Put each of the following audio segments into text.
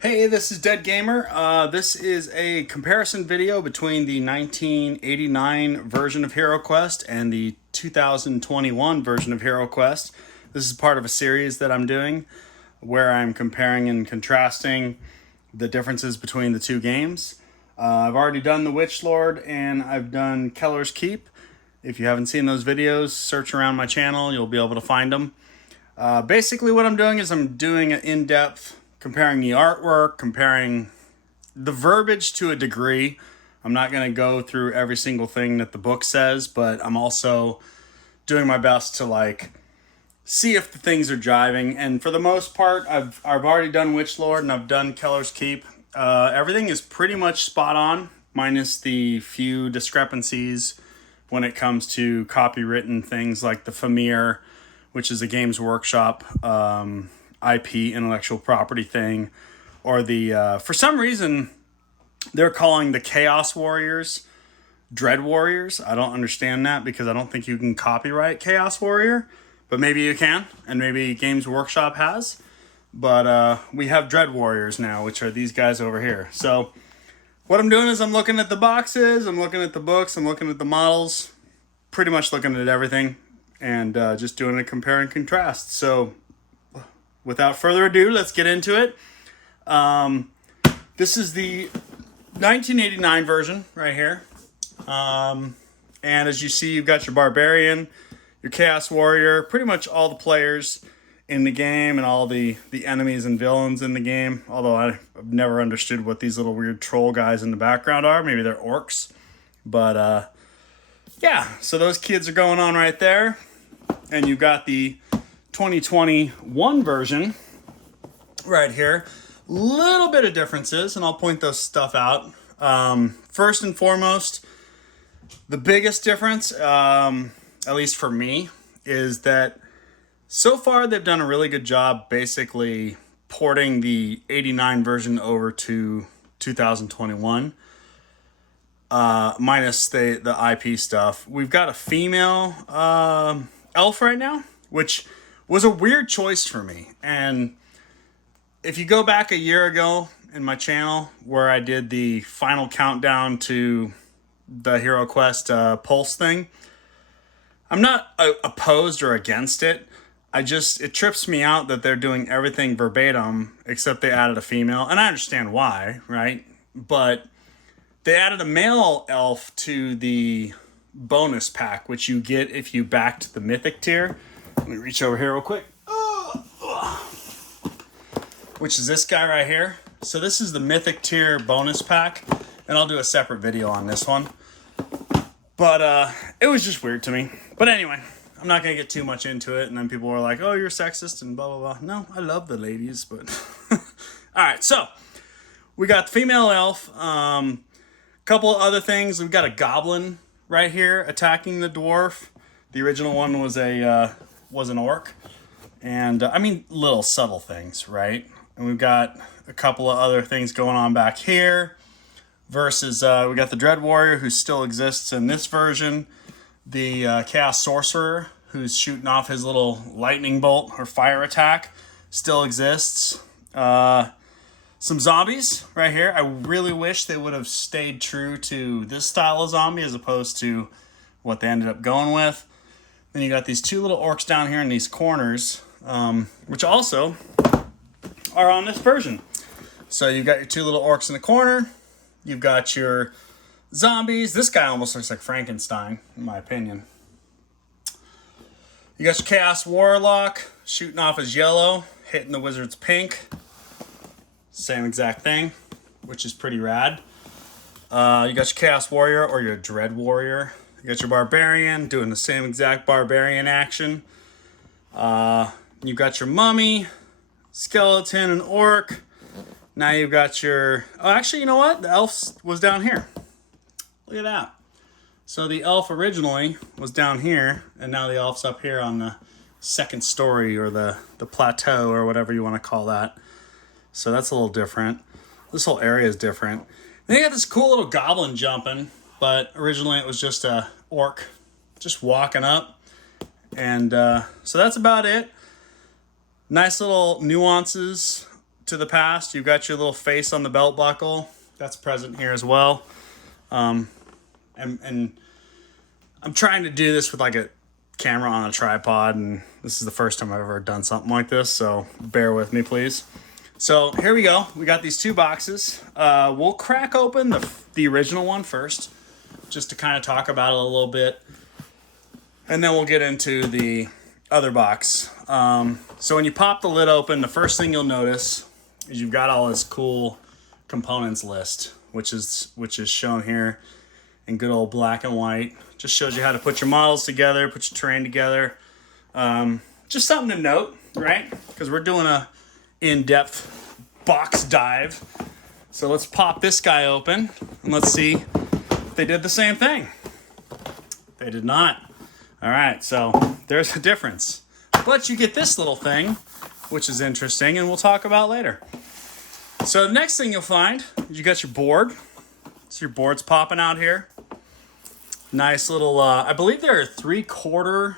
Hey, this is Dead Gamer. This is a comparison video between the 1989 version of Heroquest and the 2021 version of Heroquest. This is part of a series that I'm doing where I'm comparing and contrasting the differences between the two games. I've already done the Witch Lord and I've done Keller's Keep. If you haven't seen those videos, search around my channel, you'll be able to find them. Basically what I'm doing is I'm doing an in-depth comparing the artwork, comparing the verbiage to a degree. I'm not going to go through every single thing that the book says, but I'm also doing my best to see if the things are jiving. And for the most part, I've already done Witch Lord and I've done Keller's Keep. Everything is pretty much spot on, minus the few discrepancies when it comes to copywritten things like the Famir, which is a Games Workshop IP, intellectual property thing, or the for some reason they're calling the Chaos Warriors Dread Warriors. I don't understand that because I don't think you can copyright Chaos Warrior, but maybe you can, and maybe Games Workshop has. But we have Dread Warriors now, which are these guys over here. So what I'm doing is I'm looking at the boxes, I'm looking at the books, I'm looking at the models, pretty much looking at everything, and just doing a compare and contrast. So without further ado, let's get into it. This is the 1989 version right here. And as you see, you've got your Barbarian, your Chaos Warrior, pretty much all the players in the game and all the enemies and villains in the game. Although I've never understood what these little weird troll guys in the background are. Maybe they're orcs. But yeah, so those kids are going on right there. And you've got the 2021 version right here. Little bit of differences, and I'll point those stuff out. First and foremost, the biggest difference, at least for me, is that so far they've done a really good job basically porting the 89 version over to 2021, minus the IP stuff. We've got a female elf right now, which was a weird choice for me. And if you go back a year ago in my channel where I did the final countdown to the Heroquest Pulse thing, I'm not opposed or against it. It trips me out that they're doing everything verbatim except they added a female. And I understand why, right? But they added a male elf to the bonus pack, which you get if you backed the mythic tier. Let me reach over here real quick. Which is this guy right here. So this is the mythic tier bonus pack, and I'll do a separate video on this one. But it was just weird to me. But anyway, I'm not gonna get too much into it, and then people were like, "Oh, you're sexist," and blah blah blah. No, I love the ladies, but all right. So we got female elf. Couple of other things. We've got a goblin right here attacking the dwarf. The original one was an orc, and I mean little subtle things, right? And we've got a couple of other things going on back here. Versus we got the Dread Warrior, who still exists in this version. The Chaos Sorcerer, who's shooting off his little lightning bolt or fire attack, still exists. Some zombies right here. I really wish they would have stayed true to this style of zombie as opposed to what they ended up going with. Then you got these two little orcs down here in these corners, which also are on this version. So you've got your two little orcs in the corner. You've got your zombies. This guy almost looks like Frankenstein, in my opinion. You got your Chaos Warlock shooting off his yellow, hitting the wizard's pink. Same exact thing, which is pretty rad. You got your Chaos Warrior or your Dread Warrior. You got your Barbarian doing the same exact Barbarian action. You've got your Mummy, Skeleton, and Orc. Now you've got your... Oh, actually, you know what? The elf was down here. Look at that. So the elf originally was down here, and now the elf's up here on the second story or the plateau or whatever you want to call that. So that's a little different. This whole area is different. Then you got this cool little goblin jumping, but originally it was just a orc just walking up. And so that's about it. Nice little nuances to the past. You've got your little face on the belt buckle. That's present here as well. And I'm trying to do this with like a camera on a tripod, and this is the first time I've ever done something like this, so bear with me, please. So here we go. We got these two boxes. We'll crack open the original one first, just to kind of talk about it a little bit, and then we'll get into the other box. So when you pop the lid open, the first thing you'll notice is you've got all this cool components list, which is shown here in good old black and white. Just shows you how to put your models together, put your terrain together. Just something to note, right? Because we're doing a in-depth box dive. So let's pop this guy open and let's see if they did the same thing. They did not. All right, so there's a difference. But you get this little thing, which is interesting, and we'll talk about later. So the next thing you'll find is you got your board. So your board's popping out here. Nice little, I believe there are 3/4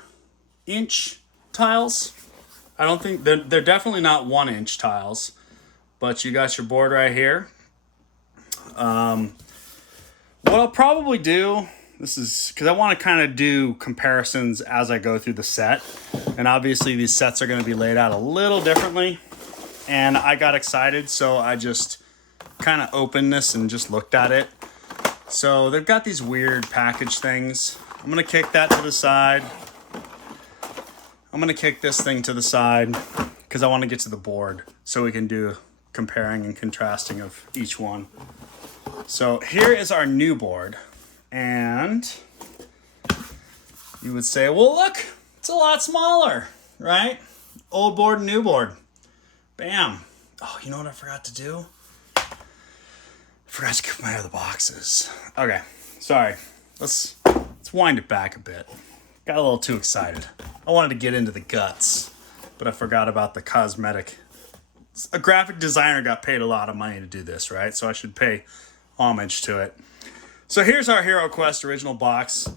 inch tiles. I don't think, they're definitely not 1 inch tiles, but you got your board right here. What I'll probably do, this is because I want to kind of do comparisons as I go through the set. And obviously these sets are going to be laid out a little differently. And I got excited, so I just kind of opened this and just looked at it. So they've got these weird package things. I'm going to kick that to the side. I'm going to kick this thing to the side because I want to get to the board so we can do comparing and contrasting of each one. So here is our new board. And you would say, well, look, it's a lot smaller, right? Old board and new board. Bam. Oh, you know what I forgot to do? I forgot to get my other boxes. Okay, sorry. Let's wind it back a bit. Got a little too excited. I wanted to get into the guts, but I forgot about the cosmetic. A graphic designer got paid a lot of money to do this, right? So I should pay homage to it. So here's our Heroquest original box.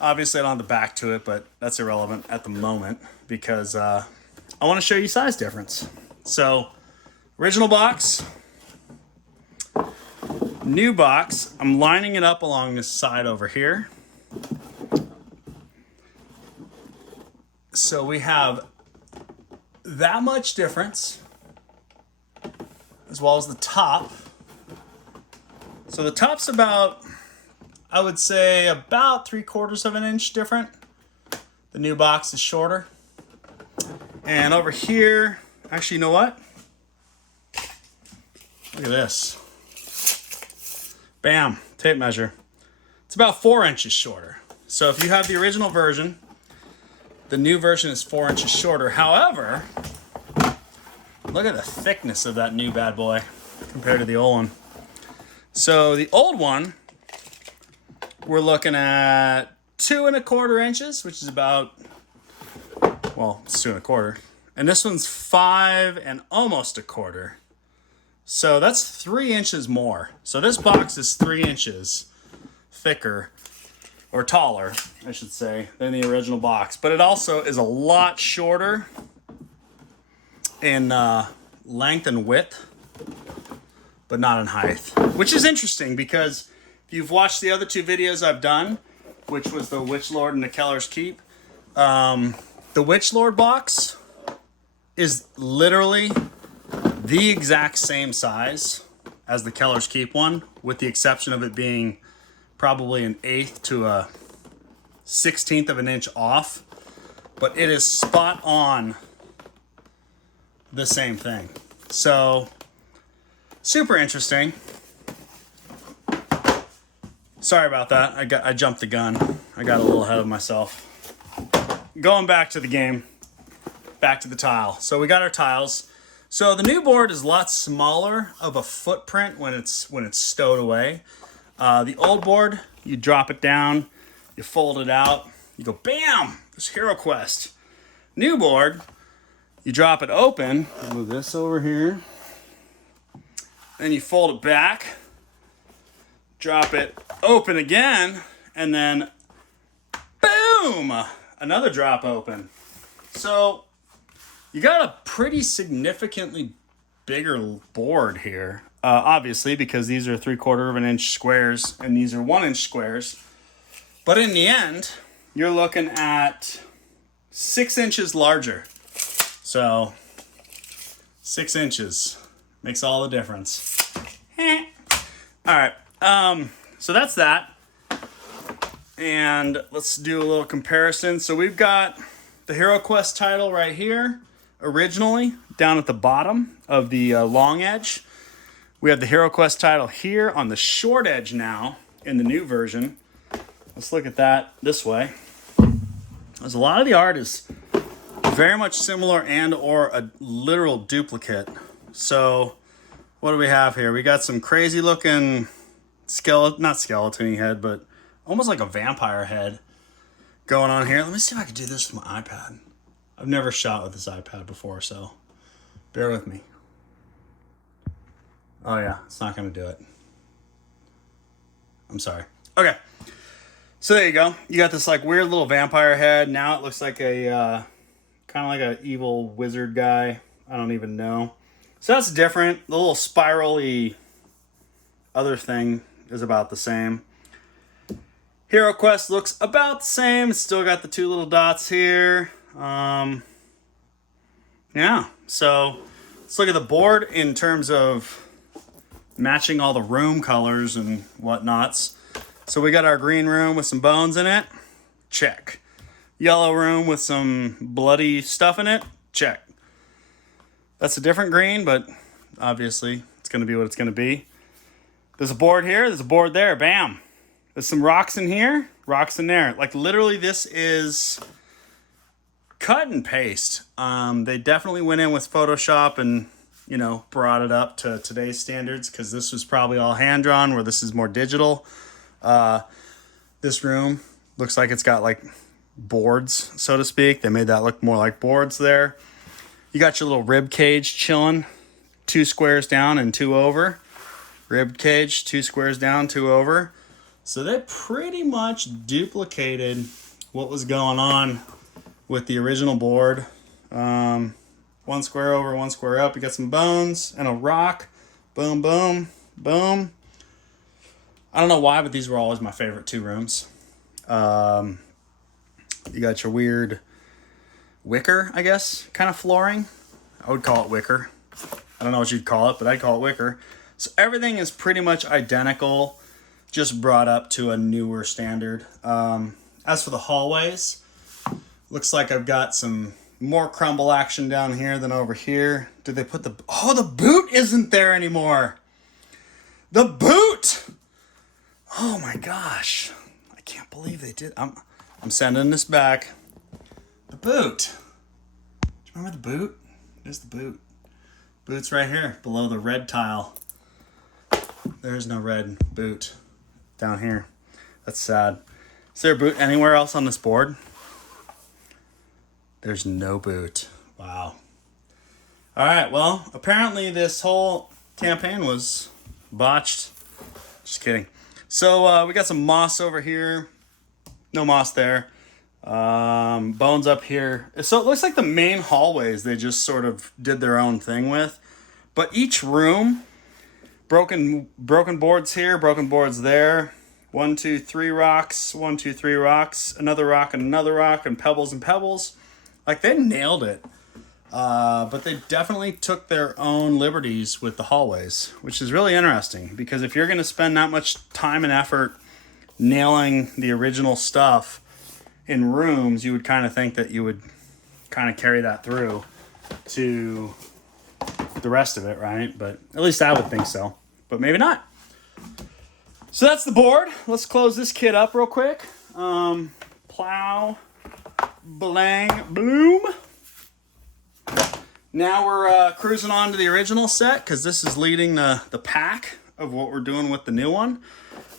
Obviously I don't have the back to it, but that's irrelevant at the moment because I want to show you size difference. So original box, new box. I'm lining it up along this side over here. So we have that much difference, as well as the top. So the top's about, I would say, about 3/4 of an inch different. The new box is shorter. And over here, actually, you know what? Look at this. Bam, tape measure. It's about 4 inches shorter. So if you have the original version, the new version is 4 inches shorter. However, look at the thickness of that new bad boy compared to the old one. So the old one, we're looking at 2 1/4 inches, which is about, well, it's 2 1/4. And this one's 5 and almost 1/4. So that's 3 inches more. So this box is 3 inches thicker, or taller, I should say, than the original box. But it also is a lot shorter in length and width, but not in height. Which is interesting because if you've watched the other 2 videos I've done, which was the Witch Lord and the Keller's Keep, the Witch Lord box is literally the exact same size as the Keller's Keep one, with the exception of it being probably an 1/8 to a 1/16 of an inch off, but it is spot on the same thing. So super interesting. Sorry about that. I jumped the gun. I got a little ahead of myself. Going back to the game, back to the tile. So we got our tiles. So the new board is a lot smaller of a footprint when it's stowed away. The old board, you drop it down, you fold it out, you go bam, there's Heroquest. New board, you drop it open, move this over here, then you fold it back, drop it open again, and then boom, another drop open. So you got a pretty significantly bigger board here, obviously, because these are 3/4 of an inch squares and these are 1 inch squares. But in the end, you're looking at 6 inches larger. So 6 inches makes all the difference. All right, so that's that. And let's do a little comparison. So we've got the Heroquest title right here, originally down at the bottom of the long edge. We have the Heroquest title here on the short edge now in the new version. Let's look at that this way. As a lot of the art is very much similar and or a literal duplicate. So what do we have here? We got some crazy looking not skeleton head, but almost like a vampire head going on here. Let me see if I can do this with my iPad. I've never shot with this iPad before, so bear with me. Oh yeah, it's not gonna do it. I'm sorry. Okay, so there you go. You got this like weird little vampire head. Now it looks like a kind of like an evil wizard guy. I don't even know. So that's different. The little spirally other thing is about the same. Heroquest looks about the same. It's still got the 2 little dots here. Yeah, so let's look at the board in terms of matching all the room colors and whatnots. So we got our green room with some bones in it. Check. Yellow room with some bloody stuff in it. Check. That's a different green, but obviously it's going to be what it's going to be. There's a board here. There's a board there. Bam. There's some rocks in here. Rocks in there. Like literally this is cut and paste. They definitely went in with Photoshop and, you know, brought it up to today's standards because this was probably all hand-drawn where this is more digital. This room looks like it's got like boards, so to speak. They made that look more like boards there. You got your little rib cage chilling, 2 squares down and 2 over. Rib cage, 2 squares down, 2 over. So they pretty much duplicated what was going on with the original board. 1 square over, 1 square up. You got some bones and a rock. Boom, boom, boom. I don't know why, but these were always my favorite 2 rooms. You got your weird wicker, I guess, kind of flooring. I would call it wicker. I don't know what you'd call it, but I'd call it wicker. So everything is pretty much identical, just brought up to a newer standard. As for the hallways, looks like I've got some more crumble action down here than over here. Did they put the... Oh, the boot isn't there anymore. The boot! Oh my gosh. I can't believe they did. I'm sending this back. The boot. Do you remember the boot? There's the boot. Boot's right here below the red tile. There's no red boot down here. That's sad. Is there a boot anywhere else on this board? There's no boot. Wow. All right, well, apparently this whole campaign was botched. Just kidding. So we got some moss over here. No moss there. Bones up here. So it looks like the main hallways they just sort of did their own thing with. But each room, broken boards here, broken boards there. 1, 2, 3 rocks. 1, 2, 3 rocks. Another rock and another rock and pebbles. Like they nailed it. But they definitely took their own liberties with the hallways, which is really interesting because if you're going to spend that much time and effort nailing the original stuff in rooms, you would kind of think that you would kind of carry that through to the rest of it, right? But at least I would think so, but maybe not. So that's the board. Let's close this kit up real quick. Plow, blang, bloom. Now we're cruising on to the original set because this is leading the pack of what we're doing with the new one.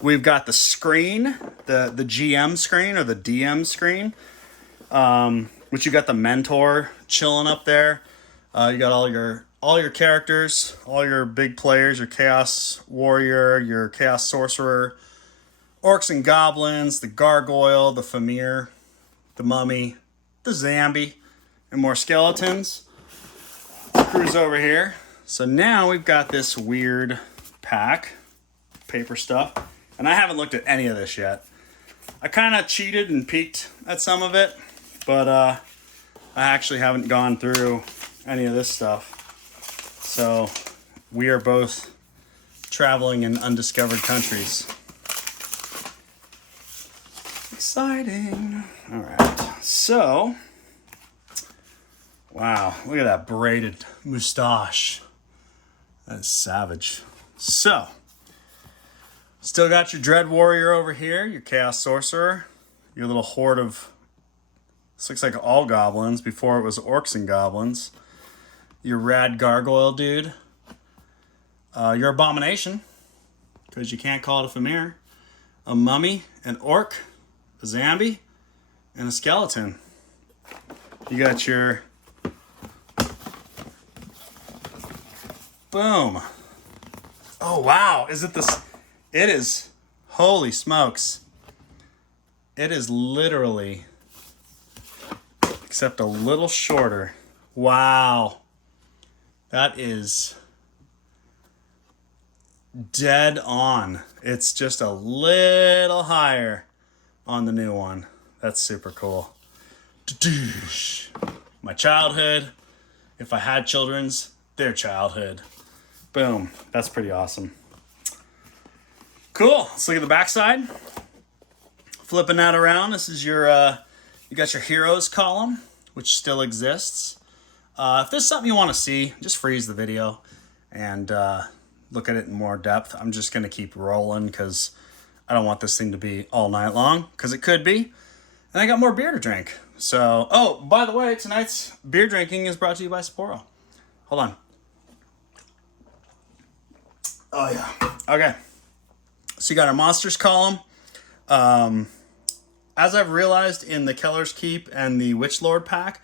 We've got the screen, the GM screen or the DM screen, which you got the mentor chilling up there. You got all your characters, all your big players, your Chaos Warrior, your Chaos Sorcerer, Orcs and Goblins, the Gargoyle, the Famir, the Mummy, the Zombie, and more skeletons. Cruise over here. So now we've got this weird pack, paper stuff, and I haven't looked at any of this yet. I kind of cheated and peeked at some of it, but I actually haven't gone through any of this stuff. So we are both traveling in undiscovered countries. Exciting. All right, so, wow, look at that braided mustache. That is savage. So, still got your Dread Warrior over here, your Chaos Sorcerer, your little horde of, this looks like all goblins before it was orcs and goblins. Your Rad Gargoyle dude. Your Abomination, because you can't call it a Familiar. A Mummy, an Orc, a Zombie, and a Skeleton. You got your... Boom. Oh, wow. Is it this? It is. Holy smokes. It is literally, except a little shorter. Wow. That is dead on. It's just a little higher on the new one. That's super cool. My childhood. If I had children's, their childhood. Boom. That's pretty awesome. Cool. Let's look at the backside. Flipping that around, this is your, you got your heroes column, which still exists. If there's something you want to see, just freeze the video and look at it in more depth. I'm just going to keep rolling because I don't want this thing to be all night long, because it could be. And I got more beer to drink. So, oh, by the way, tonight's beer drinking is brought to you by Sapporo. Hold on. Oh, yeah. Okay. So you got our monsters column. As I've realized in the Keller's Keep and the Witch Lord pack,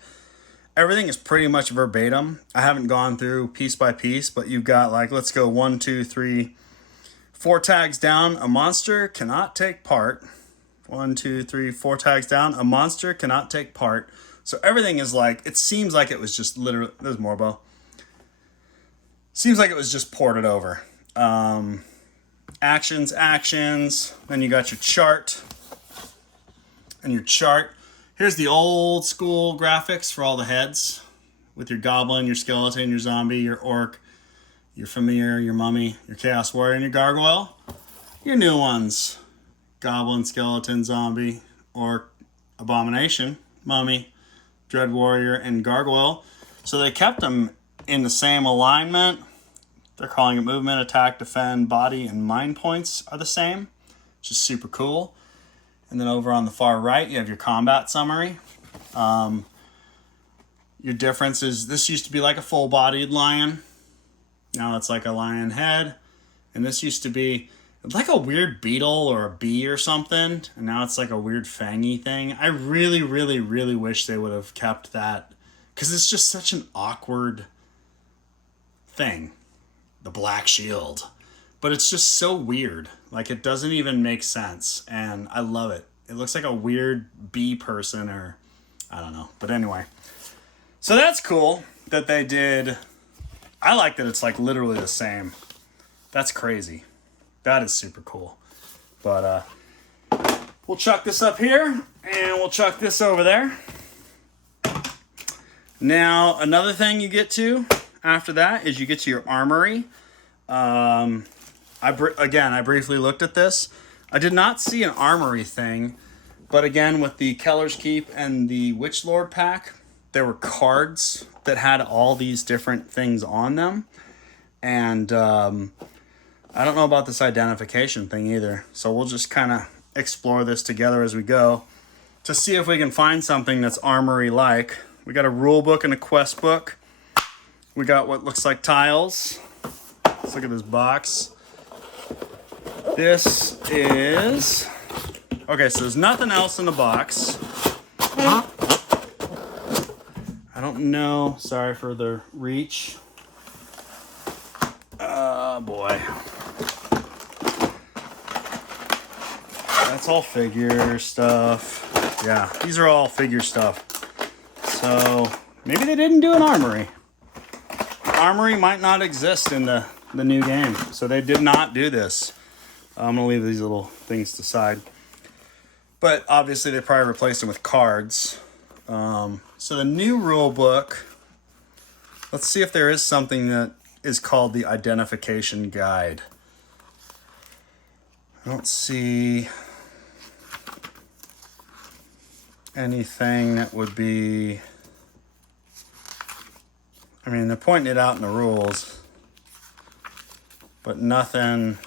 everything is pretty much verbatim. I haven't gone through piece by piece, but you've got, like, let's go 1, 2, 3, 4 tags down. A monster cannot take part. 1, 2, 3, 4 tags down. A monster cannot take part. So everything is like, it seems like it was just literally, there's Morbo. Seems like it was just ported over. Actions. Then you got your chart. And your chart. Here's the old school graphics for all the heads. With your goblin, your skeleton, your zombie, your orc, your familiar, your mummy, your chaos warrior, and your gargoyle. Your new ones. Goblin, skeleton, zombie, orc, abomination, mummy, dread warrior, and gargoyle. So they kept them in the same alignment. They're calling it movement, attack, defend, body, and mind points are the same, which is super cool. And then over on the far right, you have your combat summary. Your difference is this used to be like a full-bodied lion. Now it's like a lion head. And this used to be like a weird beetle or a bee or something. And now it's like a weird fangy thing. I really, really, really wish they would have kept that, because it's just such an awkward thing. The black shield. But it's just so weird. Like, it doesn't even make sense. And I love it. It looks like a weird bee person, or I don't know. But anyway. So that's cool that they did. I like that it's like literally the same. That's crazy. That is super cool. But we'll chuck this up here. And we'll chuck this over there. Now, another thing you get to after that is you get to your armory. I briefly looked at this. I did not see an armory thing, but again, with the Keller's Keep and the Witch Lord pack, there were cards that had all these different things on them. And I don't know about this identification thing either. So we'll just kind of explore this together as we go to see if we can find something that's armory-like. We got a rule book and a quest book. We got what looks like tiles. Let's look at this box. This is... Okay, so there's nothing else in the box. I don't know. Sorry for the reach. Oh, boy. That's all figure stuff. Yeah, these are all figure stuff. So, maybe they didn't do an armory. Armory might not exist in the new game. So they did not do this. I'm going to leave these little things to the side. But obviously they probably replaced them with cards. So the new rule book, let's see if there is something that is called the identification guide. I don't see anything that would be, I mean, they're pointing it out in the rules, but nothing.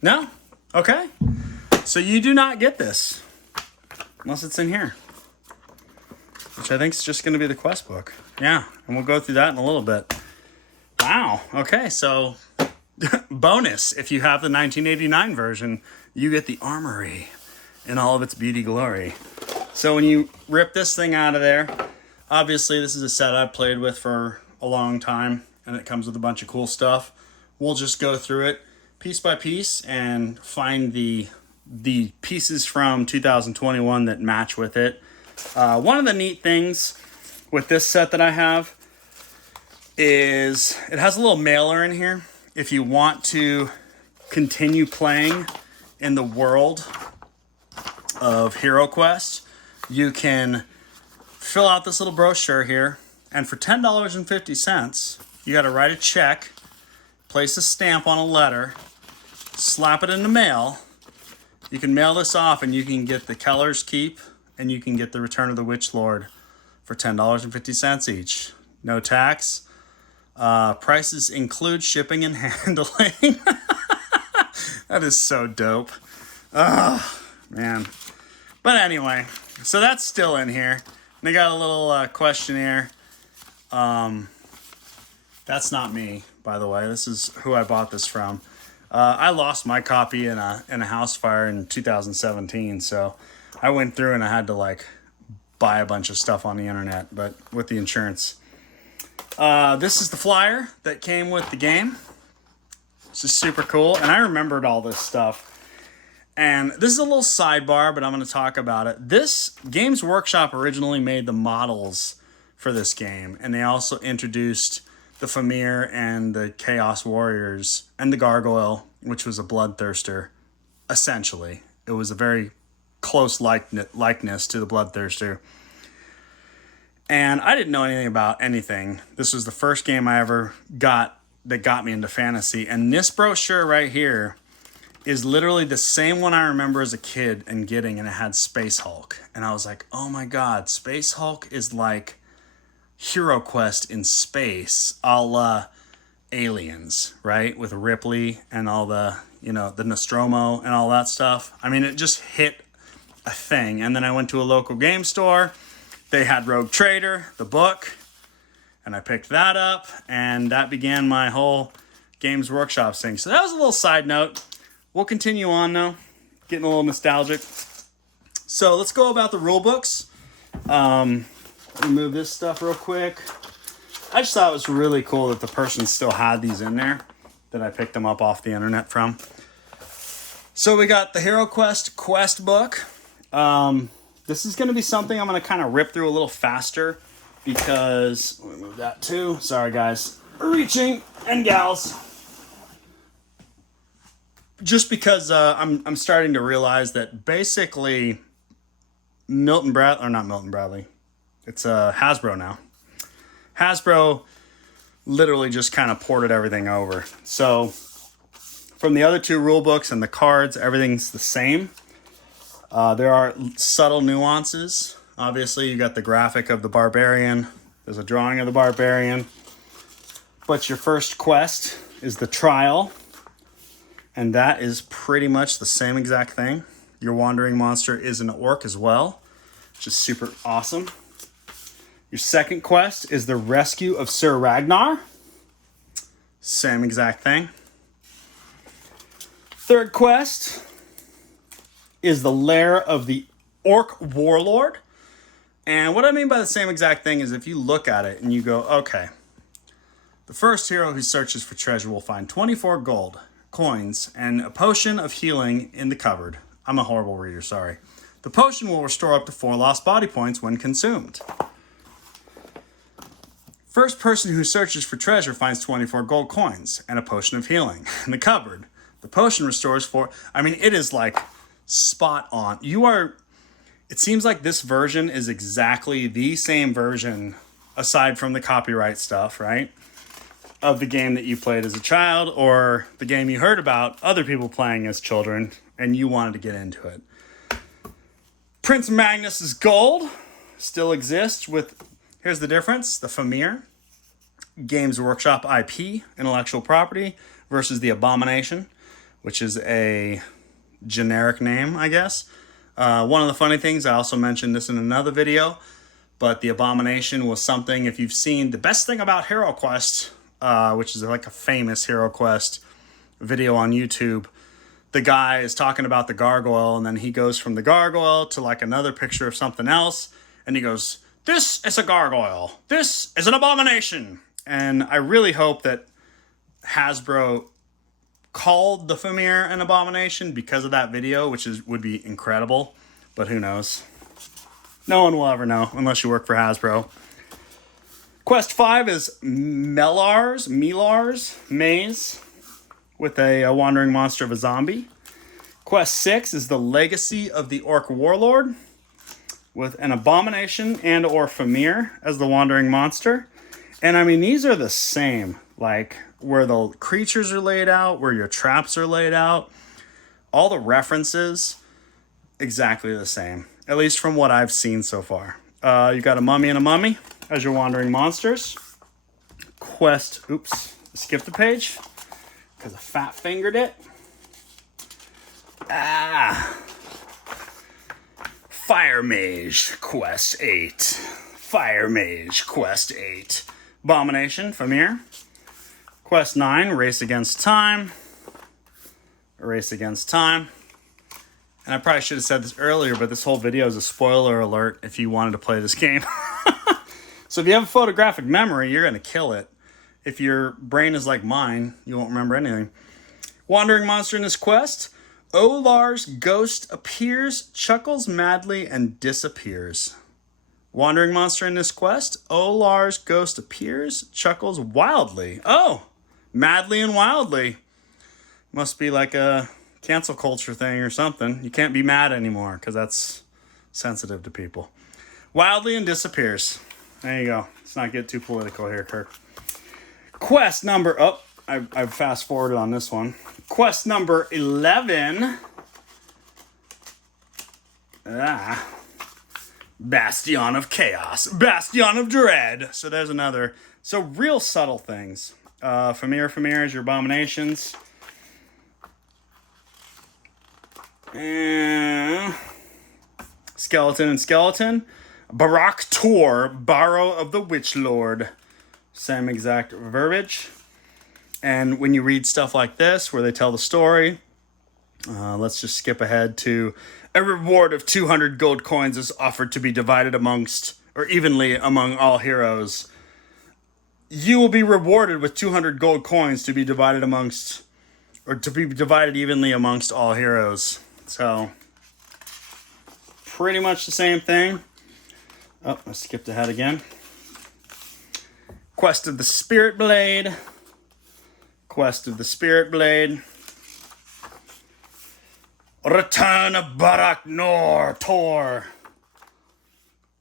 No? Okay. So you do not get this unless it's in here, which I think is just going to be the quest book. Yeah, and we'll go through that in a little bit. Wow. Okay, so bonus, if you have the 1989 version, you get the Armory in all of its beauty glory. So when you rip this thing out of there, obviously this is a set I've played with for a long time, and it comes with a bunch of cool stuff. We'll just go through it piece by piece and find the pieces from 2021 that match with it. One of the neat things with this set that I have is it has a little mailer in here. If you want to continue playing in the world of Heroquest, you can fill out this little brochure here, and for $10.50, you got to write a check, place a stamp on a letter, slap it in the mail. You can mail this off, and you can get the Keller's Keep, and you can get the Return of the Witch Lord for $10.50 each. No tax. Prices include shipping and handling. That is so dope. Oh, man. But anyway, so that's still in here. They got a little questionnaire. That's not me, by the way. This is who I bought this from. I lost my copy in a house fire in 2017, so I went through and I had to like buy a bunch of stuff on the internet, but with the insurance. This is the flyer that came with the game. This is super cool, and I remembered all this stuff. And this is a little sidebar, but I'm going to talk about it. This Games Workshop originally made the models for this game, and they also introduced the Famir and the Chaos Warriors and the Gargoyle, which was a Bloodthirster, essentially. It was a very close likeness to the Bloodthirster. And I didn't know anything about anything. This was the first game I ever got that got me into fantasy. And this brochure right here is literally the same one I remember as a kid and getting, and it had Space Hulk. And I was like, oh my God, Space Hulk is like Heroquest in space, a la Aliens, right? With Ripley and all the, the Nostromo and all that stuff. I mean, it just hit a thing. And then I went to a local game store. They had Rogue Trader, the book, and I picked that up, and that began my whole Games Workshop thing. So that was a little side note. We'll continue on now, getting a little nostalgic. So let's go about the rule books. Remove this stuff real quick. I just thought it was really cool that the person still had these in there, that I picked them up off the internet from. So we got the Heroquest quest book. This is going to be something I'm going to kind of rip through a little faster because, let me move that too. Sorry guys, reaching and gals. Just because I'm starting to realize that basically it's Hasbro now. Hasbro literally just kind of ported everything over. So from the other two rule books and the cards, everything's the same. There are subtle nuances. Obviously, you got the graphic of the barbarian. There's a drawing of the barbarian. But your first quest is the trial. And that is pretty much the same exact thing. Your wandering monster is an orc as well, which is super awesome. Your second quest is the rescue of Sir Ragnar. Same exact thing. Third quest is the lair of the orc warlord. And what I mean by the same exact thing is if you look at it and you go, okay, the first hero who searches for treasure will find 24 gold coins and a potion of healing in the cupboard. I'm a horrible reader, sorry. The potion will restore up to 4 lost body points when consumed. First person who searches for treasure finds 24 gold coins and a potion of healing in the cupboard. The potion restores 4. I mean, it is like spot on. It seems like this version is exactly the same version, aside from the copyright stuff, right? Of the game that you played as a child, or the game you heard about other people playing as children and you wanted to get into it. Prince Magnus's Gold still exists with, here's the difference, the Famir, Games Workshop IP, intellectual property, versus the Abomination, which is a generic name, I guess. One of the funny things, I also mentioned this in another video, but the Abomination was something, if you've seen the best thing about Heroquest, which is like a famous Heroquest video on YouTube, the guy is talking about the gargoyle, and then he goes from the gargoyle to like another picture of something else, and he goes, "This is a gargoyle. This is an abomination." And I really hope that Hasbro called the Famir an abomination because of that video, which would be incredible, but who knows? No one will ever know unless you work for Hasbro. Quest 5 is Melar's Maze, with a wandering monster of a zombie. Quest 6 is the Legacy of the Orc Warlord, with an Abomination and or Famir as the wandering monster. And I mean, these are the same, like where the creatures are laid out, where your traps are laid out, all the references, exactly the same, at least from what I've seen so far. You got a mummy and a mummy as your wandering monsters. Quest, oops, skip the page because I fat fingered it. Fire Mage Quest 8. Fire Mage Quest 8. Abomination, Famir. Quest 9, Race Against Time. Race Against Time. And I probably should have said this earlier, but this whole video is a spoiler alert if you wanted to play this game. So if you have a photographic memory, you're going to kill it. If your brain is like mine, you won't remember anything. Wandering monster in this quest. Olar's ghost appears, chuckles madly, and disappears. Wandering monster in this quest. Olar's ghost appears, chuckles wildly. Oh, madly and wildly. Must be like a cancel culture thing or something. You can't be mad anymore because that's sensitive to people. Wildly and disappears. There you go. Let's not get too political here, Kirk. Quest number... Oh, I've fast forwarded on this one. Quest number 11. Bastion of Chaos. Bastion of Dread. So there's another. So real subtle things. Famir is your abominations. Skeleton and Skeleton. Barak Tor, Borrow of the Witch Lord. Same exact verbiage. And when you read stuff like this, where they tell the story, let's just skip ahead to a reward of 200 gold coins is offered to be divided amongst, or evenly among all heroes. You will be rewarded with 200 gold coins to be divided amongst, or to be divided evenly amongst all heroes. So, pretty much the same thing. Oh, I skipped ahead again. Quest of the Spirit Blade. Quest of the Spirit Blade. Return of Barak Tor.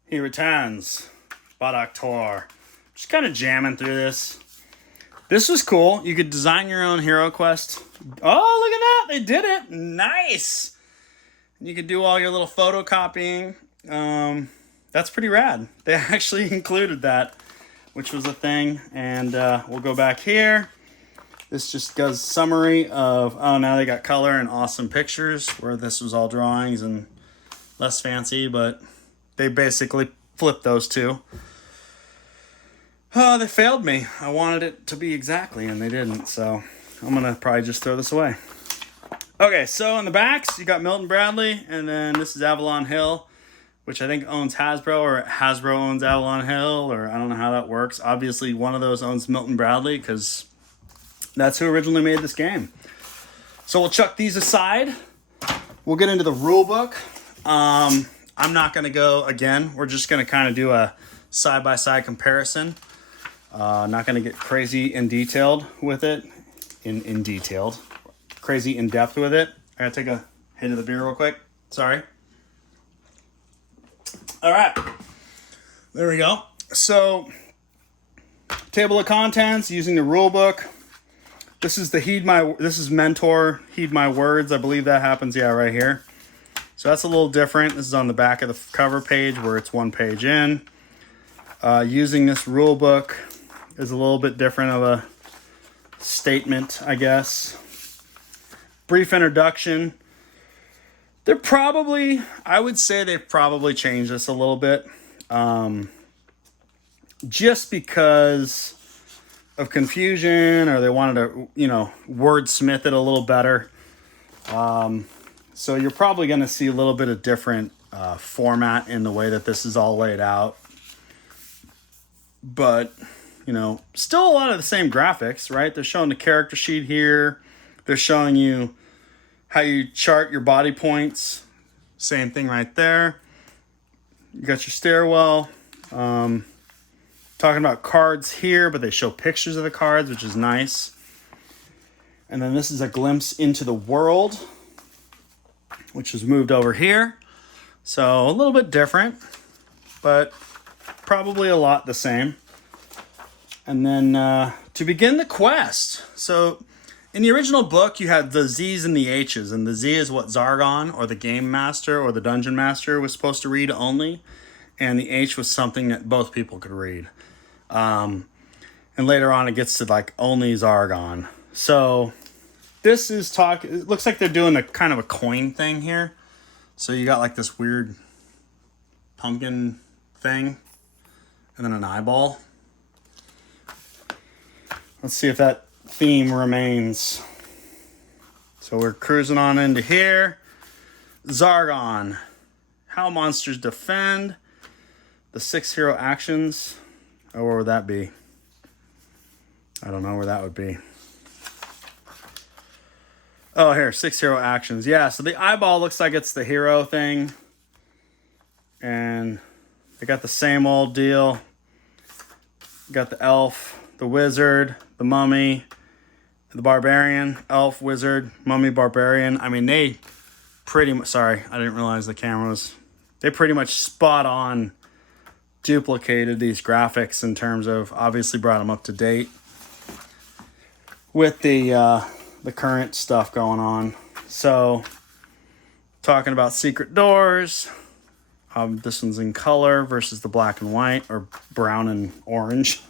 He returns. Barak Tor. Just kind of jamming through this. This was cool. You could design your own Heroquest. Oh, look at that. They did it. Nice. You could do all your little photocopying. That's pretty rad. They actually included that, which was a thing. And we'll go back here. This just does summary of, oh, now they got color and awesome pictures, where this was all drawings and less fancy, but they basically flipped those two. Oh, they failed me. I wanted it to be exactly, and they didn't, so I'm going to probably just throw this away. Okay, so in the backs, you got Milton Bradley, and then this is Avalon Hill, which I think owns Hasbro, or Hasbro owns Avalon Hill, or I don't know how that works. Obviously, one of those owns Milton Bradley, because that's who originally made this game. So we'll chuck these aside. We'll get into the rule book. I'm not going to go again. We're just going to kind of do a side-by-side comparison. Not going to get crazy in detailed with it. Crazy in depth with it. I gotta take a hit of the beer real quick. Sorry. All right. There we go. So, table of contents using the rule book. This is this is Mentor, Heed My Words. I believe that happens, yeah, right here. So that's a little different. This is on the back of the cover page where it's one page in. Using this rule book is a little bit different of a statement, I guess. Brief introduction. I would say they've probably changed this a little bit. Just because of confusion, or they wanted to, wordsmith it a little better. So you're probably going to see a little bit of different format in the way that this is all laid out. But, still a lot of the same graphics, right? They're showing the character sheet here. They're showing you how you chart your body points. Same thing right there. You got your stairwell. Talking about cards here, but they show pictures of the cards, which is nice. And then this is a glimpse into the world, which is moved over here. So a little bit different, but probably a lot the same. And then to begin the quest. So in the original book, you had the Z's and the H's, and the Z is what Zargon, or the Game Master, or the Dungeon Master was supposed to read only, and the H was something that both people could read. And later on, it gets to like only Zargon. So this is it looks like they're doing a kind of a coin thing here. So you got like this weird pumpkin thing, and then an eyeball. Let's see if that theme remains. So we're cruising on into here. Zargon. How monsters defend. The 6 hero actions. Oh, where would that be? I don't know where that would be. Oh, here, 6 hero actions. Yeah, so the eyeball looks like it's the hero thing. And they got the same old deal. Got the elf, the wizard, the mummy, the barbarian, elf, wizard, mummy, barbarian. I mean, they pretty much... Sorry, I didn't realize the camera was... They pretty much spot on duplicated these graphics in terms of... Obviously brought them up to date with the current stuff going on. So, talking about secret doors. This one's in color versus the black and white, or brown and orange.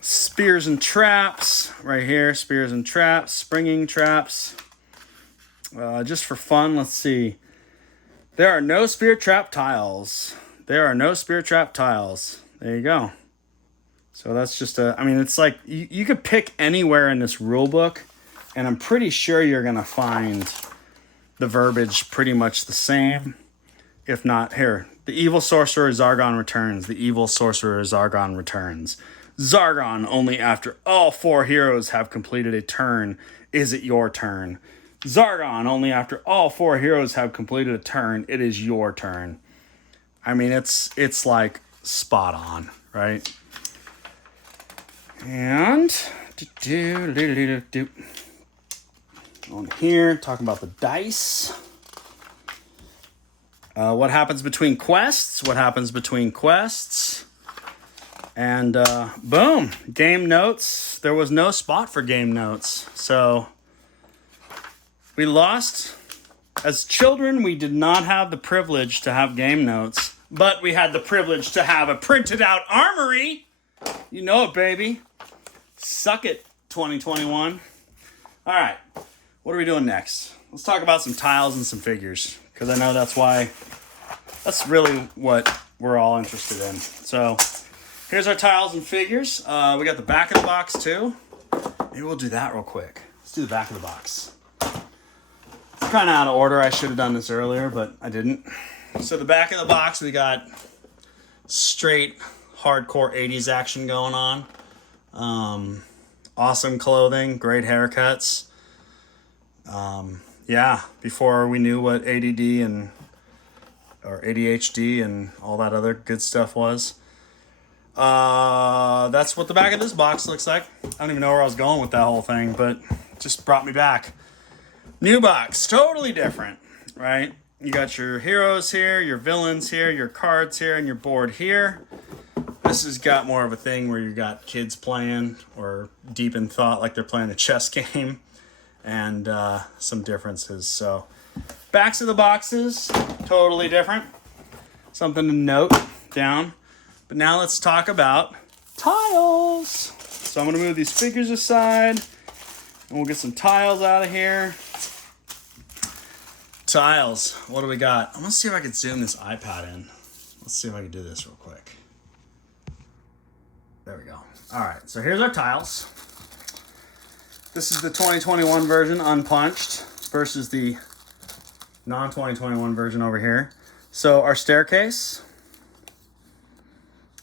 Spears and traps, right here. Spears and traps, springing traps. Just for fun, let's see. There are no spear trap tiles. There are no spear trap tiles. There you go. So that's just it's like, you could pick anywhere in this rule book, and I'm pretty sure you're going to find the verbiage pretty much the same. If not, here. The evil sorcerer Zargon returns. The evil sorcerer Zargon returns. Zargon, only after all 4 heroes have completed a turn is it your turn. Zargon, only after all 4 heroes have completed a turn, it is your turn. I mean, it's like spot on, right? And on here, talking about the dice. What happens between quests? What happens between quests? And boom, game notes. There was no spot for game notes. So we lost. As children, we did not have the privilege to have game notes, but we had the privilege to have a printed out Armory. You know it, baby. Suck it, 2021. All right, what are we doing next? Let's talk about some tiles and some figures, because I know that's really what we're all interested in. So here's our tiles and figures. We got the back of the box too. Maybe we'll do that real quick. Let's do the back of the box. It's kind of out of order. I should have done this earlier, but I didn't. So the back of the box, we got straight hardcore 80s action going on. Awesome clothing, great haircuts. Before we knew what ADD or ADHD and all that other good stuff was. That's what the back of this box looks like. I don't even know where I was going with that whole thing, but it just brought me back. New box, totally different, right? You got your heroes here, your villains here, your cards here, and your board here. This has got more of a thing where you got kids playing or deep in thought like they're playing a chess game, and some differences. So backs of the boxes, totally different. Something to note down. But now let's talk about tiles. So I'm going to move these figures aside, and we'll get some tiles out of here. Tiles, what do we got? I'm going to see if I can zoom this iPad in. Let's see if I can do this real quick. There we go. All right, so here's our tiles. This is the 2021 version unpunched versus the non-2021 version over here. So our staircase,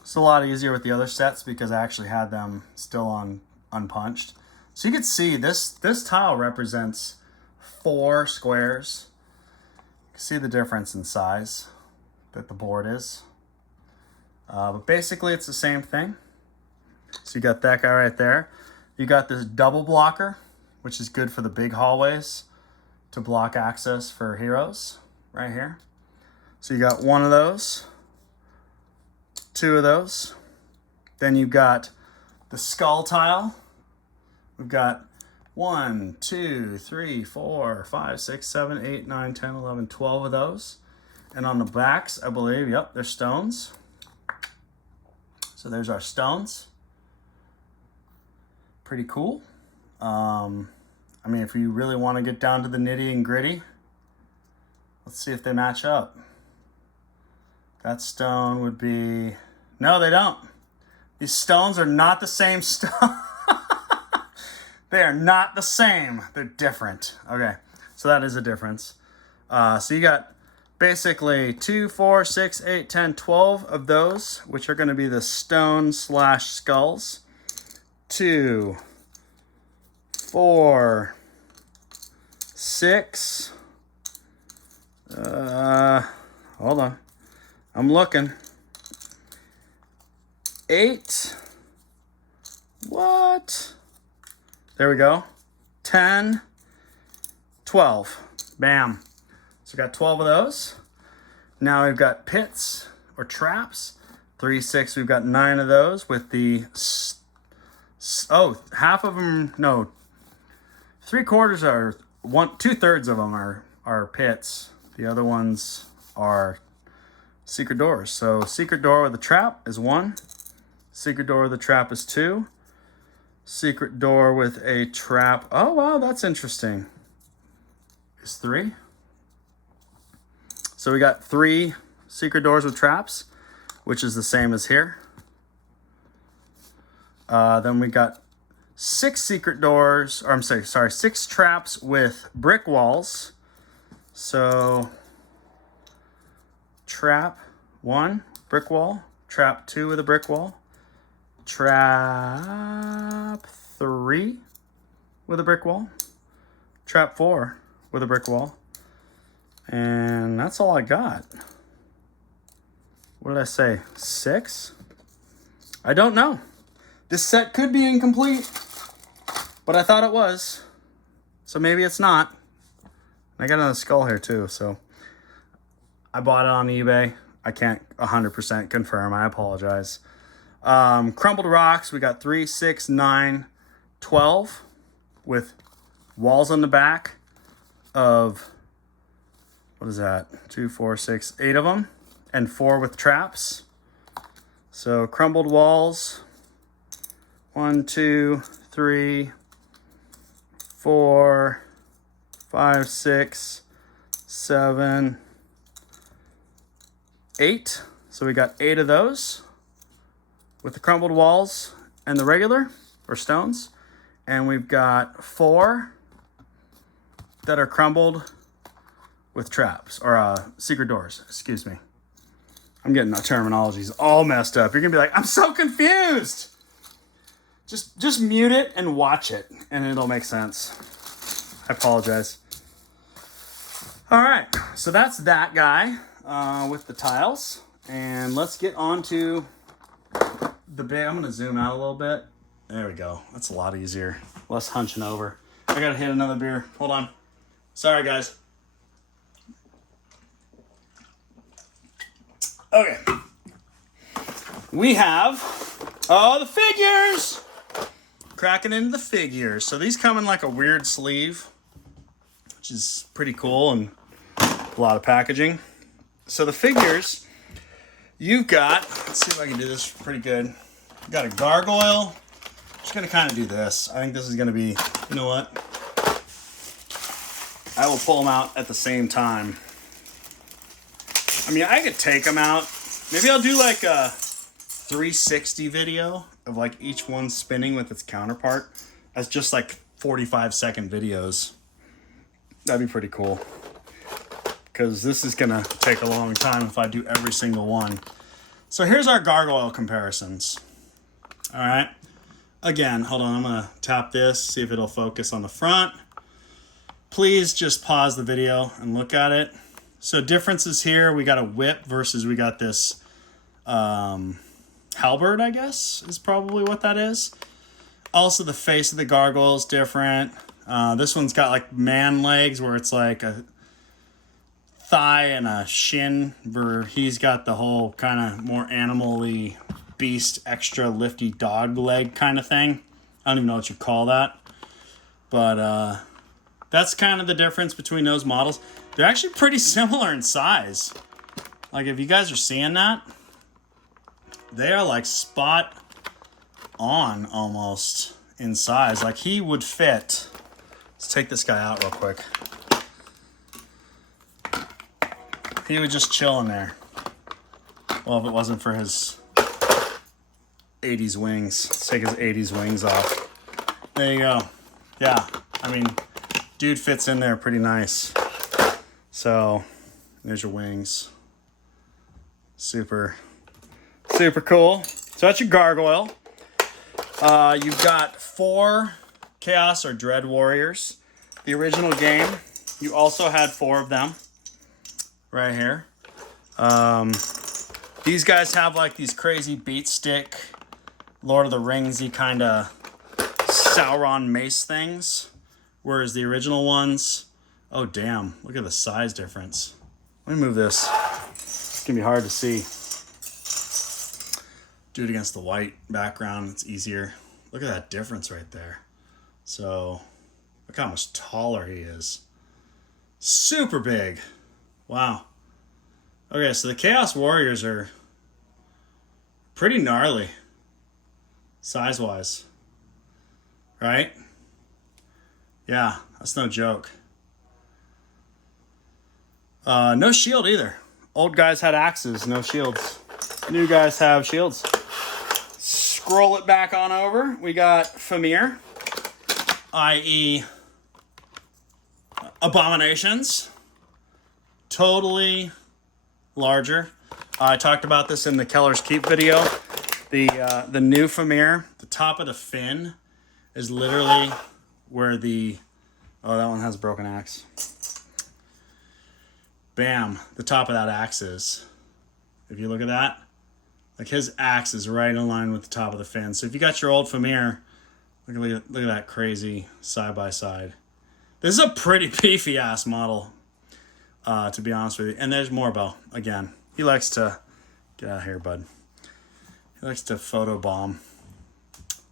it's a lot easier with the other sets because I actually had them still on unpunched. So you can see this tile represents 4 squares. You can see the difference in size that the board is. But basically it's the same thing. So you got that guy right there. You got this double blocker, which is good for the big hallways to block access for heroes right here. So you got 1 of those, 2 of those. Then you've got the skull tile. We've got 1, 2, 3, 4, 5, 6, 7, 8, 9, 10, 11, 12 of those. And on the backs, I believe, yep, there's stones. So there's our stones. Pretty cool. I mean, if you really want to get down to the nitty and gritty, let's see if they match up. That stone would be... No, they don't. These stones are not the same stone. They are not the same. They're different. Okay, so that is a difference. So you got basically 2, 4, 6, 8, 10, 12 of those, which are going to be the stone / skulls. 2, 4, 6. Hold on. I'm looking. 8. What? There we go. 10, 12. Bam. So we got 12 of those. Now we've got pits or traps. 3, 6. We've got 9 of those with the... half of them, no, 3/4 are 2/3 of them are pits. The other ones are secret doors. So secret door with a trap is 1. Secret door with a trap is 2. Secret door with a trap, oh wow, that's interesting, is 3. So we got 3 secret doors with traps, which is the same as here. Then we got 6 secret doors, or I'm sorry, 6 traps with brick walls. So trap 1, brick wall. Trap 2 with a brick wall. Trap 3 with a brick wall. Trap 4 with a brick wall. And that's all I got. What did I say? 6? I don't know. This set could be incomplete, but I thought it was. So maybe it's not. I got another skull here too, so I bought it on eBay. I can't 100% confirm. I apologize. Crumbled rocks, we got 3, 6, 9, 12 with walls on the back of, what is that? 2, 4, 6, 8 of them, and 4 with traps. So crumbled walls. 1, 2, 3, 4, 5, 6, 7, 8. So we got 8 of those with the crumbled walls and the regular or stones. And we've got 4 that are crumbled with traps or secret doors. Excuse me. I'm getting the terminologies all messed up. You're gonna be like, I'm so confused. Just mute it and watch it, and it'll make sense. I apologize. All right, so that's that guy with the tiles. And let's get on to the big, I'm gonna zoom out a little bit. There we go. That's a lot easier. Less hunching over. I gotta hit another beer. Hold on. Sorry, guys. Okay. We have, the figures! Cracking into the figures. So these come in like a weird sleeve, which is pretty cool and a lot of packaging. So the figures, you've got, let's see if I can do this pretty good. You've got a gargoyle. I'm just gonna kind of do this. I think this is gonna be, you know what? I will pull them out at the same time. I mean, I could take them out. Maybe I'll do like a 360 video of like each one spinning with its counterpart as just like 45-second videos. That'd be pretty cool. Because this is gonna take a long time if I do every single one. So here's our gargoyle comparisons. All right. Again, hold on, I'm gonna tap this, see if it'll focus on the front. Please just pause the video and look at it. So differences here, we got a whip versus we got this halberd, I guess, is probably what that is. Also, the face of the gargoyle is different. This one's got like man legs where it's like a thigh and a shin, where he's got the whole kind of more animal-y beast, extra lifty dog leg kind of thing. I don't even know what you call that. But that's kind of the difference between those models. They're actually pretty similar in size. Like if you guys are seeing that, they are like spot on almost in size. Like he would fit. Let's take this guy out real quick. He would just chill in there. Well, if it wasn't for his 80s wings. Let's take his 80s wings off. There you go. Yeah, I mean, dude fits in there pretty nice. So, there's your wings. Super cool. So that's your gargoyle. You've got 4 Chaos or Dread Warriors. The original game, you also had 4 of them. Right here. These guys have like these crazy beat stick, Lord of the Rings-y kind of Sauron mace things. Whereas the original ones, oh damn, look at the size difference. Let me move this. It's gonna be hard to see. Do it against the white background, it's easier. Look at that difference right there. So, look how much taller he is. Super big. Wow. Okay, so the Chaos Warriors are pretty gnarly, size-wise. Right? Yeah, that's no joke. No shield either. Old guys had axes, no shields. New guys have shields. Scroll it back on over. We got Famir, i.e. abominations. Totally larger. I talked about this in the Keller's Keep video. The new Famir, the top of the fin is literally where the... Oh, that one has a broken axe. Bam. The top of that axe is. If you look at that, like his axe is right in line with the top of the fin. So if you got your old Famir, look at that crazy side-by-side. This is a pretty beefy-ass model, to be honest with you. And there's Morbo, again. He likes to... Get out of here, bud. He likes to photobomb.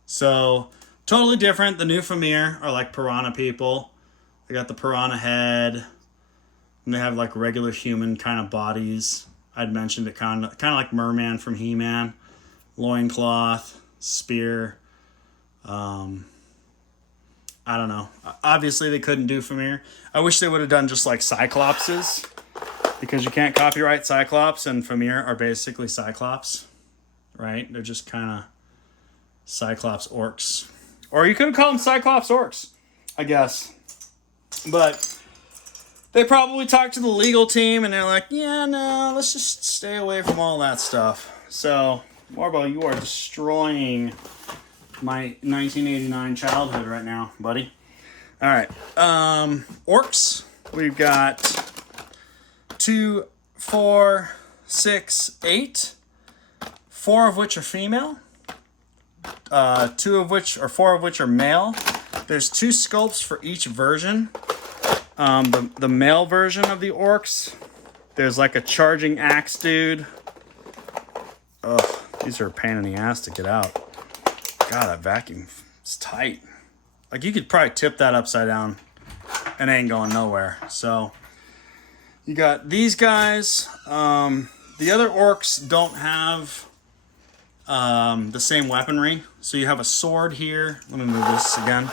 So, totally different. The new Famir are like piranha people. They got the piranha head. And they have like regular human kind of bodies. I'd mentioned it kind of like Merman from He-Man. Loincloth, spear. I don't know. Obviously, they couldn't do Famir. I wish they would have done just like Cyclopses. Because you can't copyright Cyclops, and Famir are basically Cyclops. Right? They're just kind of Cyclops orcs. Or you could call them Cyclops orcs, I guess. But they probably talked to the legal team, and they're like, yeah, no, let's just stay away from all that stuff. So, Morbo, you are destroying my 1989 childhood right now, buddy. All right. Orcs. We've got 2, 4, 6, 8. 4 of which are female. four of which are male. There's 2 sculpts for each version. The male version of the orcs, there's like a charging axe dude. Ugh, these are a pain in the ass to get out. God, that vacuum is tight. Like, you could probably tip that upside down and it ain't going nowhere. So you got these guys. The other orcs don't have the same weaponry. So you have a sword here. Let me move this again.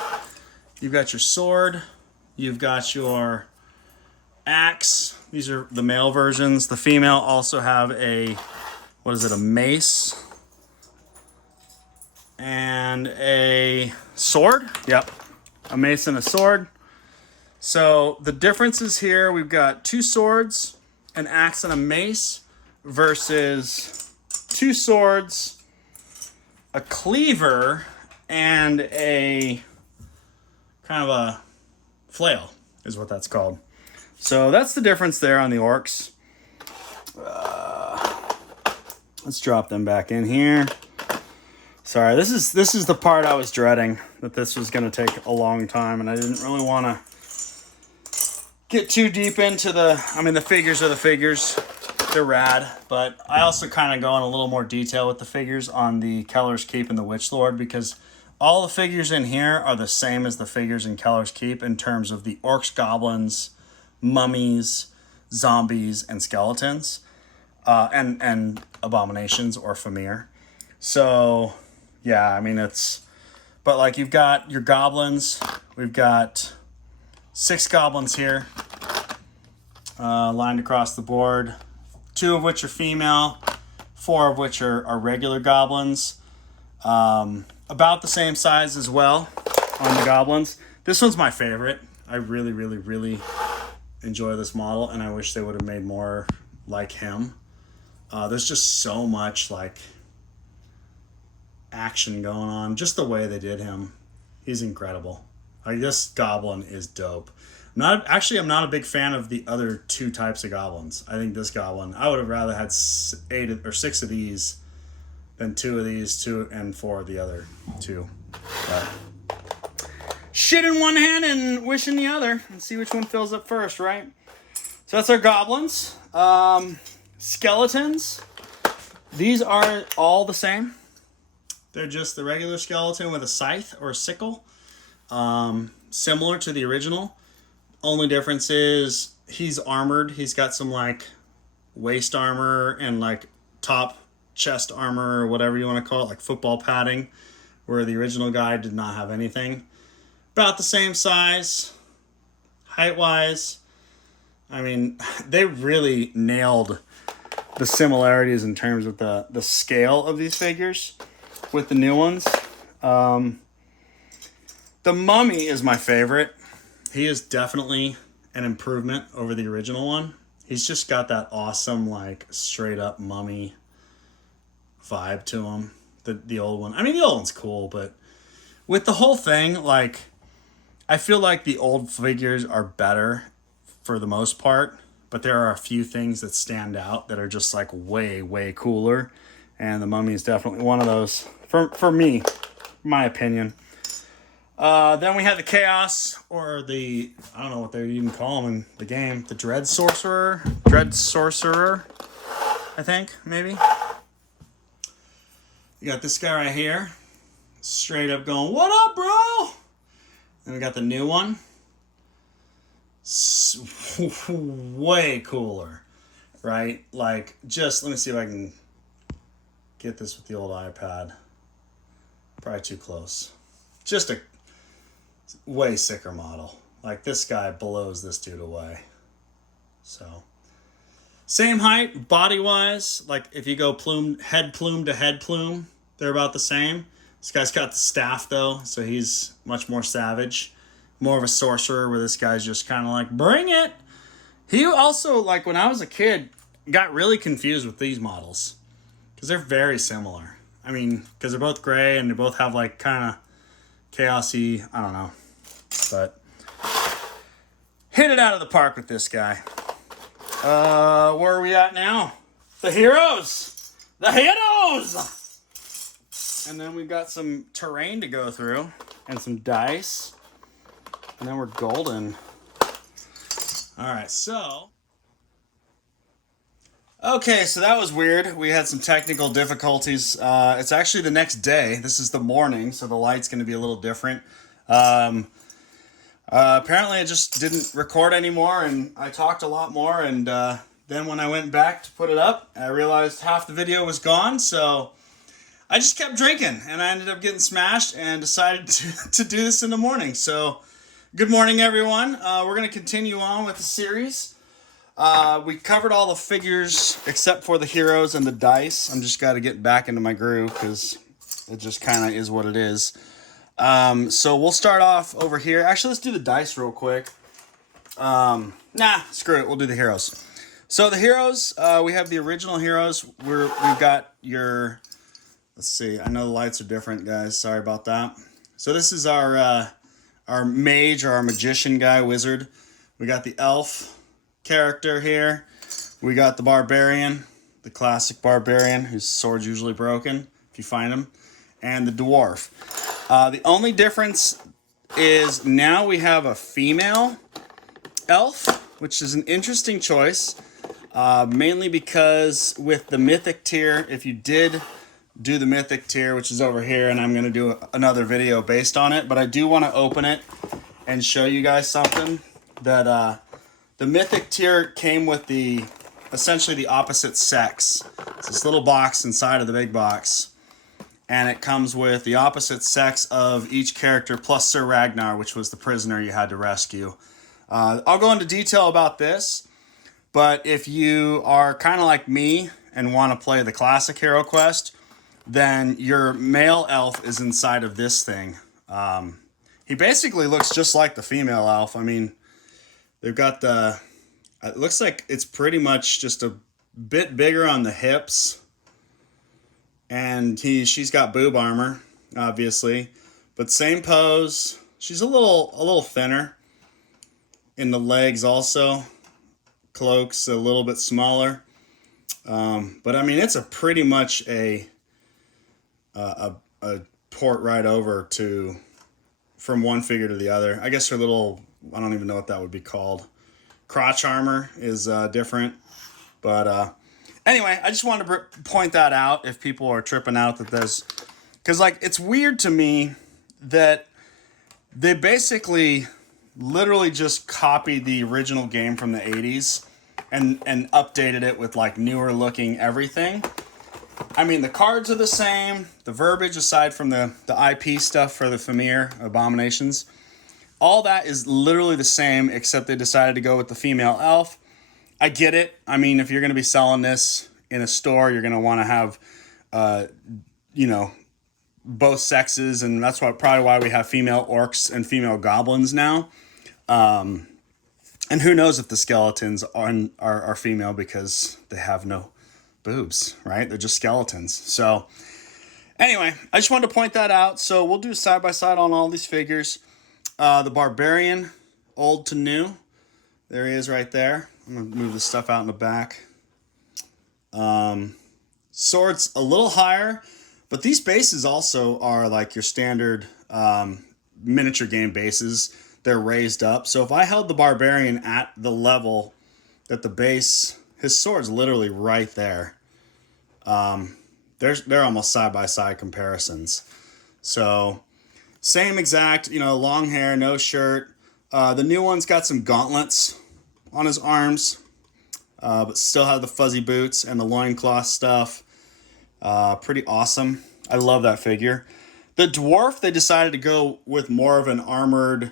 You've got your sword. You've got your axe. These are the male versions. The female also have a, a mace and a sword. Yep, a mace and a sword. So the differences here, we've got 2 swords, an axe and a mace versus 2 swords, a cleaver, and a kind of a flail is what that's called. So that's the difference there on the orcs. Let's drop them back in here. Sorry, this is the part I was dreading, that this was going to take a long time, and I didn't really want to get too deep into the figures are the figures. They're rad, but I also kind of go in a little more detail with the figures on the Keller's Keep and the Witch Lord, because all the figures in here are the same as the figures in Keller's Keep in terms of the orcs, goblins, mummies, zombies, and skeletons, and abominations or Famir. So, yeah, I mean, but like, you've got your goblins. We've got 6 goblins here, lined across the board. 2 of which are female, 4 of which are regular goblins. About the same size as well on the goblins. This one's my favorite. I really, really, really enjoy this model, and I wish they would have made more like him. There's just so much like action going on. Just the way they did him, he's incredible. Like, this goblin is dope. I'm not a big fan of the other 2 types of goblins. I think this goblin, I would have rather had 8 or 6 of these than 2 of these, 2 and 4 of the other 2. But shit in one hand and wish in the other, and see which one fills up first, right? So that's our goblins. Skeletons. These are all the same. They're just the regular skeleton with a scythe or a sickle. Similar to the original. Only difference is he's armored. He's got some like waist armor and like top chest armor or whatever you want to call it, like football padding, where the original guy did not have anything. About the same size, height-wise. I mean, they really nailed the similarities in terms of the scale of these figures with the new ones. The Mummy is my favorite. He is definitely an improvement over the original one. He's just got that awesome, like, straight-up mummy vibe to him. The old one. I mean, the old one's cool, but with the whole thing, like, I feel like the old figures are better for the most part, but there are a few things that stand out that are just, like, way, way cooler, and the Mummy is definitely one of those, for me, my opinion. Then we have the Chaos, or the, I don't know what they even call him in the game, the Dread Sorcerer, I think, maybe. You got this guy right here, straight up going, "What up, bro?" Then we got the new one. Way cooler, right? Like, just, let me see if I can get this with the old iPad. Probably too close. Just a way sicker model. Like, this guy blows this dude away. So, same height, body-wise. Like, if you go head plume to head plume, they're about the same. This guy's got the staff, though, so he's much more savage. More of a sorcerer, where this guy's just kind of like, bring it! He also, like, when I was a kid, got really confused with these models. Because they're very similar. I mean, because they're both gray, and they both have, like, kind of chaosy, I don't know. But hit it out of the park with this guy. Where are we at now? The heroes! The heroes! And then we've got some terrain to go through and some dice. And then we're golden. All right, so... Okay, so that was weird. We had some technical difficulties. It's actually the next day. This is the morning, so the light's going to be a little different. Apparently, I just didn't record anymore, and I talked a lot more. And then when I went back to put it up, I realized half the video was gone. So I just kept drinking, and I ended up getting smashed and decided to do this in the morning. So good morning, everyone. We're going to continue on with the series. We covered all the figures except for the heroes and the dice. I'm just got to get back into my groove because it just kind of is what it is. So we'll start off over here. Actually, let's do the dice real quick. Screw it. We'll do the heroes. So the heroes, we have the original heroes. We've got your, let's see. I know the lights are different, guys. Sorry about that. So this is our mage or our magician guy, wizard. We got the elf character here. We got the barbarian, the classic barbarian whose sword's usually broken if you find him, and the dwarf. The only difference is now we have a female elf, which is an interesting choice, mainly because with the mythic tier, if you did do the mythic tier, which is over here, and I'm going to do another video based on it, but I do want to open it and show you guys something that the mythic tier came with essentially the opposite sex. It's this little box inside of the big box. And it comes with the opposite sex of each character plus Sir Ragnar, which was the prisoner you had to rescue. I'll go into detail about this. But if you are kind of like me and want to play the classic Heroquest, then your male elf is inside of this thing. He basically looks just like the female elf. I mean... They've got it looks like it's pretty much just a bit bigger on the hips. And she's got boob armor, obviously. But same pose. She's a little thinner in the legs also. Cloak's a little bit smaller. But I mean, it's a pretty much a port right over from one figure to the other. I guess her little... I don't even know what that would be called. Crotch armor is different. But anyway, I just wanted to point that out if people are tripping out that there's... Because, like, it's weird to me that they basically literally just copied the original game from the 80s and updated it with, like, newer looking everything. I mean, the cards are the same. The verbiage, aside from the IP stuff for the Famir Abominations... All that is literally the same, except they decided to go with the female elf. I get it. I mean, if you're going to be selling this in a store, you're going to want to have, both sexes, and that's probably why we have female orcs and female goblins now. And who knows if the skeletons are female because they have no boobs, right? They're just skeletons. So, anyway, I just wanted to point that out. So we'll do side-by-side on all these figures. The barbarian, old to new. There he is right there. I'm going to move this stuff out in the back. Sword's a little higher, but these bases also are like your standard miniature game bases. They're raised up. So if I held the barbarian at the level that the base, his sword's literally right there. They're almost side-by-side comparisons. So... Same exact, long hair, no shirt. The new one's got some gauntlets on his arms, but still have the fuzzy boots and the loincloth stuff. Pretty awesome. I love that figure. The dwarf, they decided to go with more of an armored,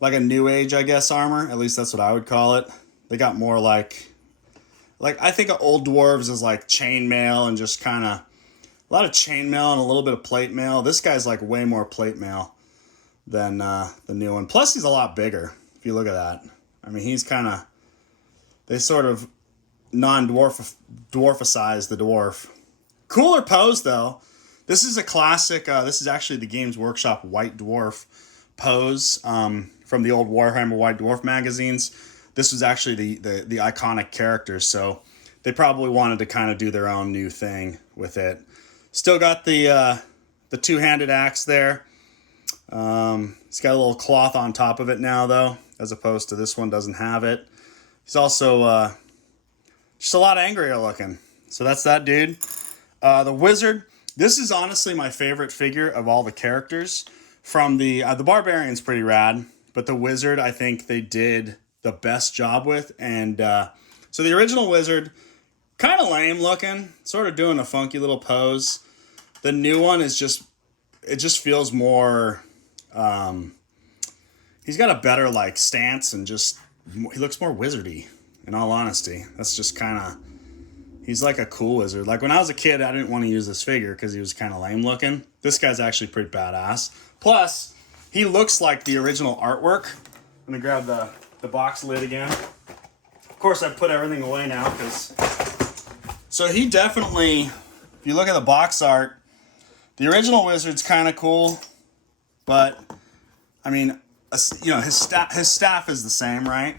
like a new age, I guess, armor. At least that's what I would call it. They got more like I think of old dwarves as like chainmail and just kind of, a lot of chainmail and a little bit of plate mail. This guy's like way more plate mail than the new one. Plus, he's a lot bigger, if you look at that. I mean, he's kind of... They sort of dwarficize the dwarf. Cooler pose, though. This is a classic... this is actually the Games Workshop White Dwarf pose from the old Warhammer White Dwarf magazines. This was actually the iconic character, so they probably wanted to kind of do their own new thing with it. Still got the the two-handed axe there. It's got a little cloth on top of it now, though, as opposed to this one doesn't have it. He's also just a lot angrier looking. So that's that dude. The wizard. This is honestly my favorite figure of all the characters. From the barbarian's pretty rad, but the wizard I think they did the best job with. And so the original wizard, kind of lame looking, sort of doing a funky little pose. The new one is just, it just feels more, he's got a better like stance and just, he looks more wizardy, in all honesty. That's just kind of, he's like a cool wizard. Like when I was a kid, I didn't want to use this figure because he was kind of lame looking. This guy's actually pretty badass. Plus, he looks like the original artwork. I'm gonna grab the box lid again. Of course, I put everything away now because, so he definitely, if you look at the box art, the original wizard's kind of cool, but I mean, you know, his staff is the same, right?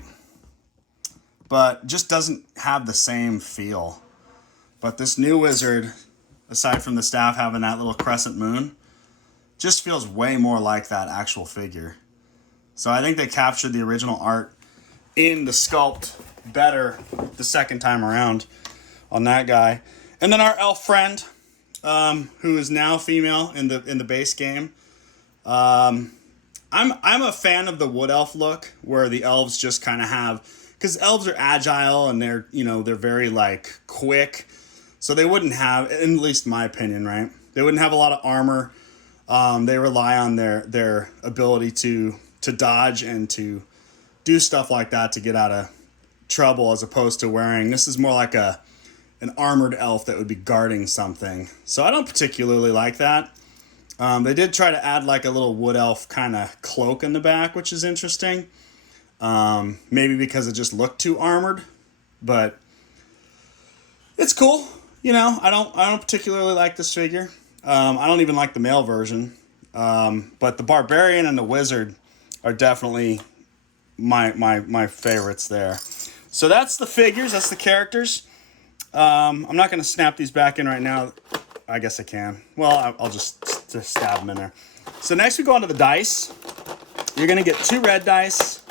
But just doesn't have the same feel. But this new wizard, aside from the staff having that little crescent moon, just feels way more like that actual figure. So I think they captured the original art in the sculpt better the second time around on that guy. And then our elf friend, who is now female in the base game. I'm a fan of the wood elf look, where the elves just kind of have, because elves are agile and they're, you know, they're very like quick. So they wouldn't have, at least my opinion, right? They wouldn't have a lot of armor. They rely on their ability to dodge and to do stuff like that to get out of trouble, as opposed to wearing, this is more like an armored elf that would be guarding something. So I don't particularly like that. They did try to add like a little wood elf kind of cloak in the back, which is interesting. Maybe because it just looked too armored, but it's cool. You know, I don't particularly like this figure. I don't even like the male version. But the barbarian and the wizard are definitely my favorites there. So that's the figures, that's the characters. I'm not going to snap these back in right now. I guess I can. Well, I'll just stab them in there. So next we go on to the dice. You're going to get 2 red dice.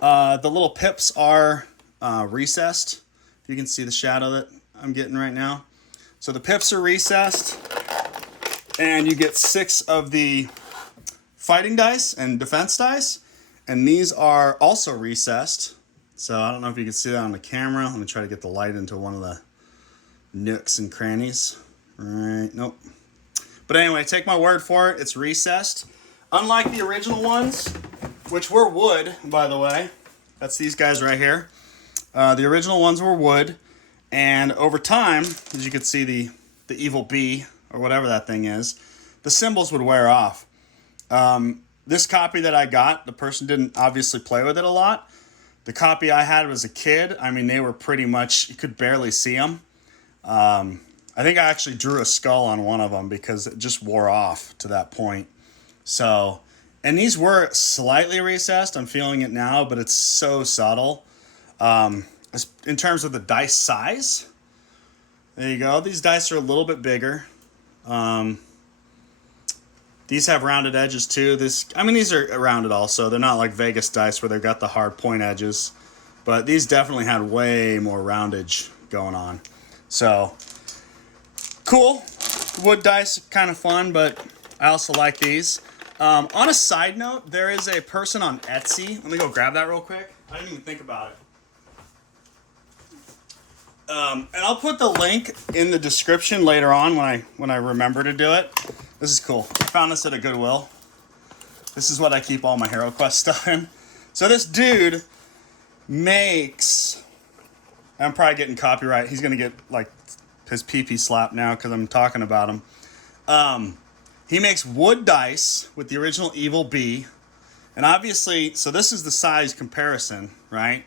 The little pips are recessed. You can see the shadow that I'm getting right now. So the pips are recessed. And you get 6 of the fighting dice and defense dice. And these are also recessed. So I don't know if you can see that on the camera. Let me try to get the light into one of the nooks and crannies. All right, nope. But anyway, take my word for it. It's recessed. Unlike the original ones, which were wood, by the way. That's these guys right here. The original ones were wood. And over time, as you can see, the evil bee, or whatever that thing is, the symbols would wear off. This copy that I got, the person didn't obviously play with it a lot. The copy I had was a kid. I mean, they were pretty much, you could barely see them. I think I actually drew a skull on one of them because it just wore off to that point. So, and these were slightly recessed. I'm feeling it now, but it's so subtle. In terms of the dice size, there you go. These dice are a little bit bigger. These have rounded edges too. These are rounded also. They're not like Vegas dice where they've got the hard point edges, but these definitely had way more roundage going on. So cool. Wood dice, kind of fun, but I also like these. On a side note, there is a person on Etsy. Let me go grab that real quick. I didn't even think about it. And I'll put the link in the description later on when I remember to do it. This is cool. I found this at a Goodwill. This is what I keep all my Heroquest stuff in. So this dude makes, I'm probably getting copyright. He's going to get like his pee-pee slapped now because I'm talking about him. He makes wood dice with the original Evil Bee. And obviously, so this is the size comparison, right?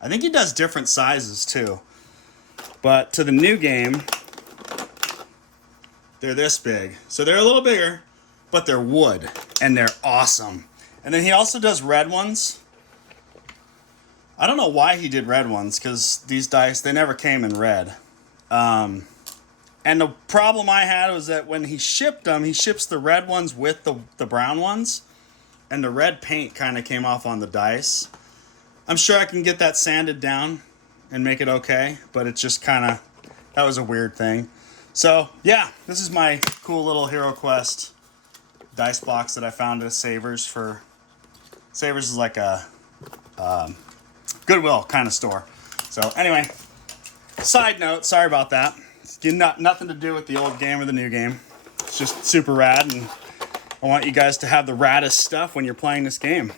I think he does different sizes too. But to the new game, they're this big. So they're a little bigger, but they're wood, and they're awesome. And then he also does red ones. I don't know why he did red ones, because these dice, they never came in red. And the problem I had was that when he shipped them, he ships the red ones with the brown ones. And the red paint kind of came off on the dice. I'm sure I can get that sanded down and make it okay, but it's just kind of, that was a weird thing. So yeah, this is my cool little Heroquest dice box that I found at Savers for, Savers is like a Goodwill kind of store. So anyway, side note, sorry about that. It's nothing to do with the old game or the new game. It's just super rad, and I want you guys to have the raddest stuff when you're playing this game.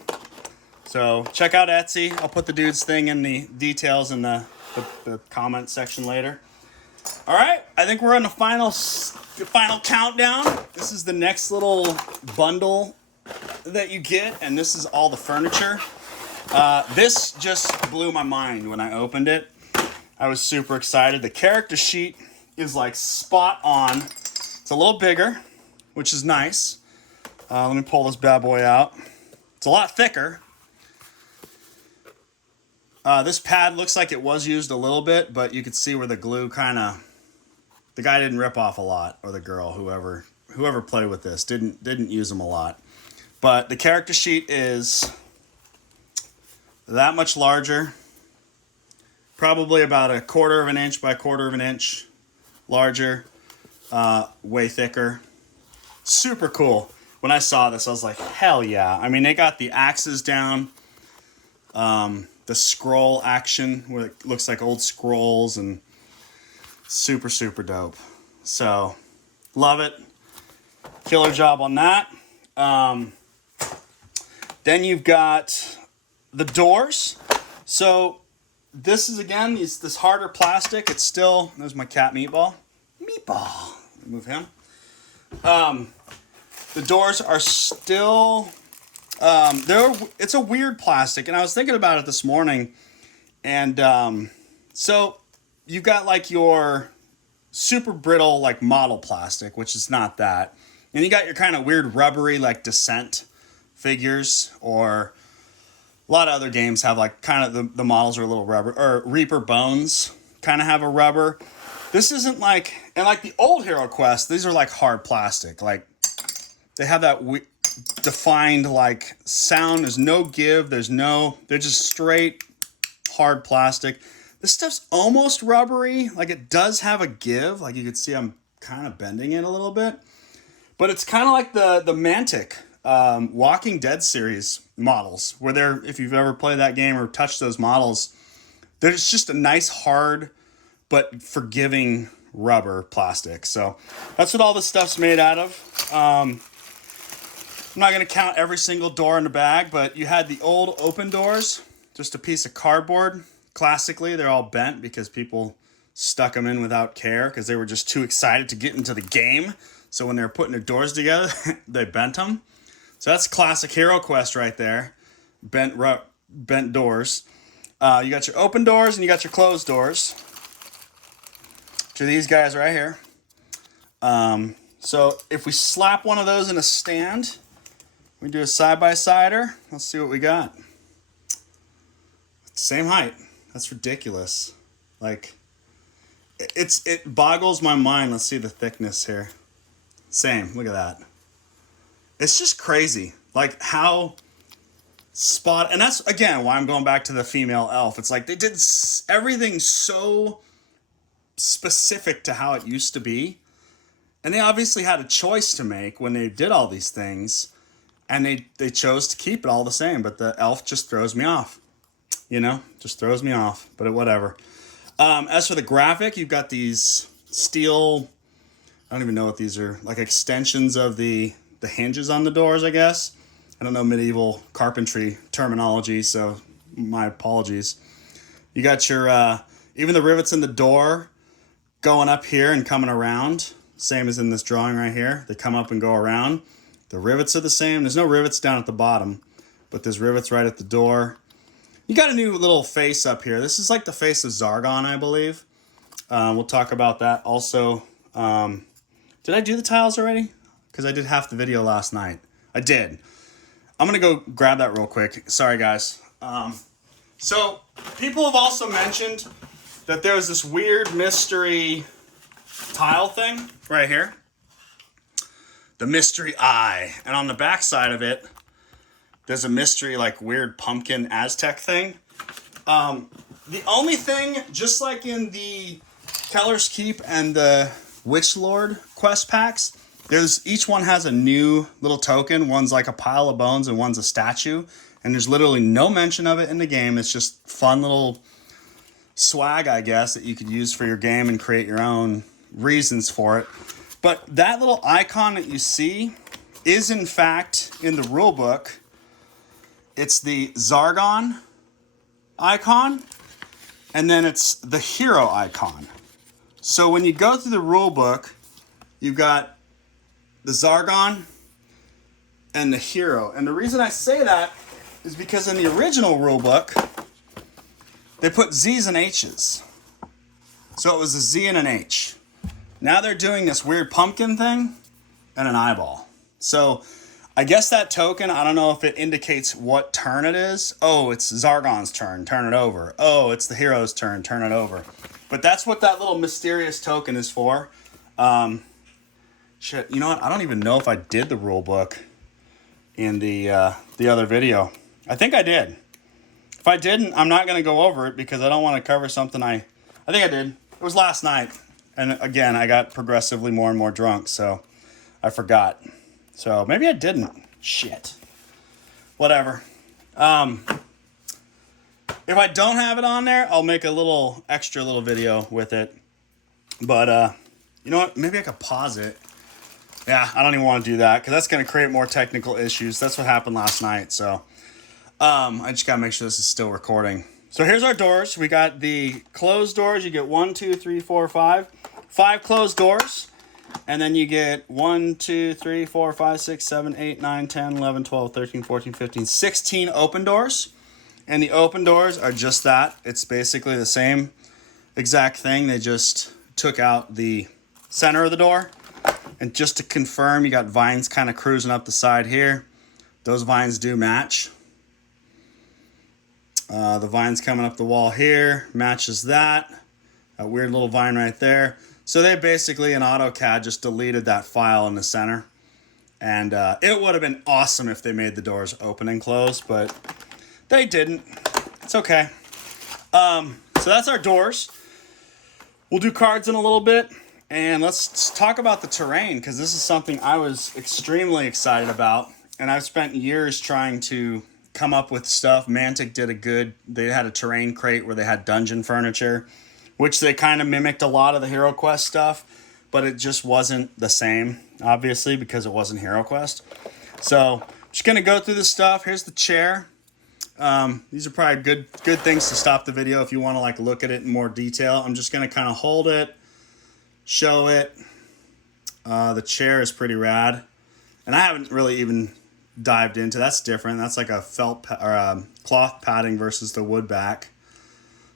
So check out Etsy. I'll put the dude's thing in the details in the comment section later. All right, I think we're on the final countdown. This is the next little bundle that you get, and this is all the furniture. This just blew my mind when I opened it. I was super excited. The character sheet is like spot on. It's a little bigger, which is nice. Let me pull this bad boy out. It's a lot thicker. This pad looks like it was used a little bit, but you could see where the glue kind of, the guy didn't rip off a lot, or the girl, whoever played with this didn't use them a lot. But the character sheet is that much larger, probably about 1/4 of an inch by 1/4 of an inch larger, way thicker. Super cool. When I saw this, I was like, hell yeah. I mean, they got the axes down, the scroll action where it looks like old scrolls, and super, super dope. So, love it. Killer job on that. Then you've got the doors. So, this is, again, this harder plastic. It's still, there's my cat Meatball. Meatball. Move him. The doors are still, it's a weird plastic, and I was thinking about it this morning, and so you've got like your super brittle like model plastic, which is not that, and you got your kind of weird rubbery like Descent figures, or a lot of other games have like kind of the models are a little rubber, or Reaper Bones kind of have a rubber. This isn't like, and like the old Heroquest, these are like hard plastic, like they have that defined like sound. There's no give. They're just straight hard plastic. This stuff's almost rubbery. Like it does have a give. Like you can see I'm kind of bending it a little bit. But it's kind of like the Mantic Walking Dead series models, where they're, if you've ever played that game or touched those models, there's just a nice hard but forgiving rubber plastic. So that's what all this stuff's made out of. I'm not going to count every single door in the bag, but you had the old open doors, just a piece of cardboard. Classically, they're all bent because people stuck them in without care because they were just too excited to get into the game. So when they were putting their doors together, they bent them. So that's classic Heroquest right there. Bent doors. You got your open doors and you got your closed doors, which are these guys right here. So if we slap one of those in a stand, we do a side-by-sider. Let's see what we got. Same height. That's ridiculous. Like, it boggles my mind. Let's see the thickness here. Same. Look at that. It's just crazy. Like how and that's again why I'm going back to the female elf. It's like they did everything so specific to how it used to be. And they obviously had a choice to make when they did all these things. And they chose to keep it all the same, but the elf just throws me off. You know, just throws me off, but whatever. As for the graphic, you've got these steel, I don't even know what these are, like extensions of the hinges on the doors, I guess. I don't know medieval carpentry terminology, so my apologies. You got your, even the rivets in the door going up here and coming around, same as in this drawing right here. They come up and go around. The rivets are the same. There's no rivets down at the bottom, but there's rivets right at the door. You got a new little face up here. This is like the face of Zargon, I believe. We'll talk about that also. Did I do the tiles already? Because I did half the video last night. I did. I'm going to go grab that real quick. Sorry, guys. So people have also mentioned that there's this weird mystery tile thing right here. The mystery eye. And on the back side of it, there's a mystery, like, weird pumpkin Aztec thing. The only thing, just like in the Keller's Keep and the Witch Lord quest packs, each one has a new little token. One's like a pile of bones and one's a statue. And there's literally no mention of it in the game. It's just fun little swag, I guess, that you could use for your game and create your own reasons for it. But that little icon that you see is, in fact, in the rulebook. It's the Zargon icon, and then it's the hero icon. So when you go through the rulebook, you've got the Zargon and the hero. And the reason I say that is because in the original rulebook, they put Z's and H's. So it was a Z and an H. Now they're doing this weird pumpkin thing and an eyeball. So I guess that token, I don't know if it indicates what turn it is. Oh, it's Zargon's turn, turn it over. Oh, it's the hero's turn, turn it over. But that's what that little mysterious token is for. Shit, you know what? I don't even know if I did the rule book in the other video. I think I did. If I didn't, I'm not going to go over it because I don't want to cover something I think I did. It was last night. And again, I got progressively more and more drunk, so I forgot. So maybe I didn't. Shit. Whatever. If I don't have it on there, I'll make a little extra little video with it. But you know what? Maybe I could pause it. Yeah, I don't even want to do that because that's going to create more technical issues. That's what happened last night. So I just got to make sure this is still recording. So here's our doors. We got the closed doors. You get 1, 2, 3, 4, 5. 5 closed doors. And then you get 1, 2, 3, 4, 5, 6, 7, 8, 9, 10, 11, 12, 13, 14, 15, 16 open doors. And the open doors are just that. It's basically the same exact thing. They just took out the center of the door. And just to confirm, you got vines kind of cruising up the side here. Those vines do match. The vines coming up the wall here matches that. A weird little vine right there. So they basically, in AutoCAD, just deleted that file in the center. And it would have been awesome if they made the doors open and close, but they didn't. It's okay. So that's our doors. We'll do cards in a little bit. And let's talk about the terrain, because this is something I was extremely excited about. And I've spent years trying to come up with stuff. Mantic they had a terrain crate where they had dungeon furniture, which they kind of mimicked a lot of the Heroquest stuff, but it just wasn't the same, obviously, because it wasn't Heroquest. So just going to go through the stuff. Here's the chair. These are probably good things to stop the video if you want to like look at it in more detail. I'm just going to kind of hold it, show it. The chair is pretty rad. And I haven't really even dived into. That's different. That's like a felt or cloth padding versus the wood back.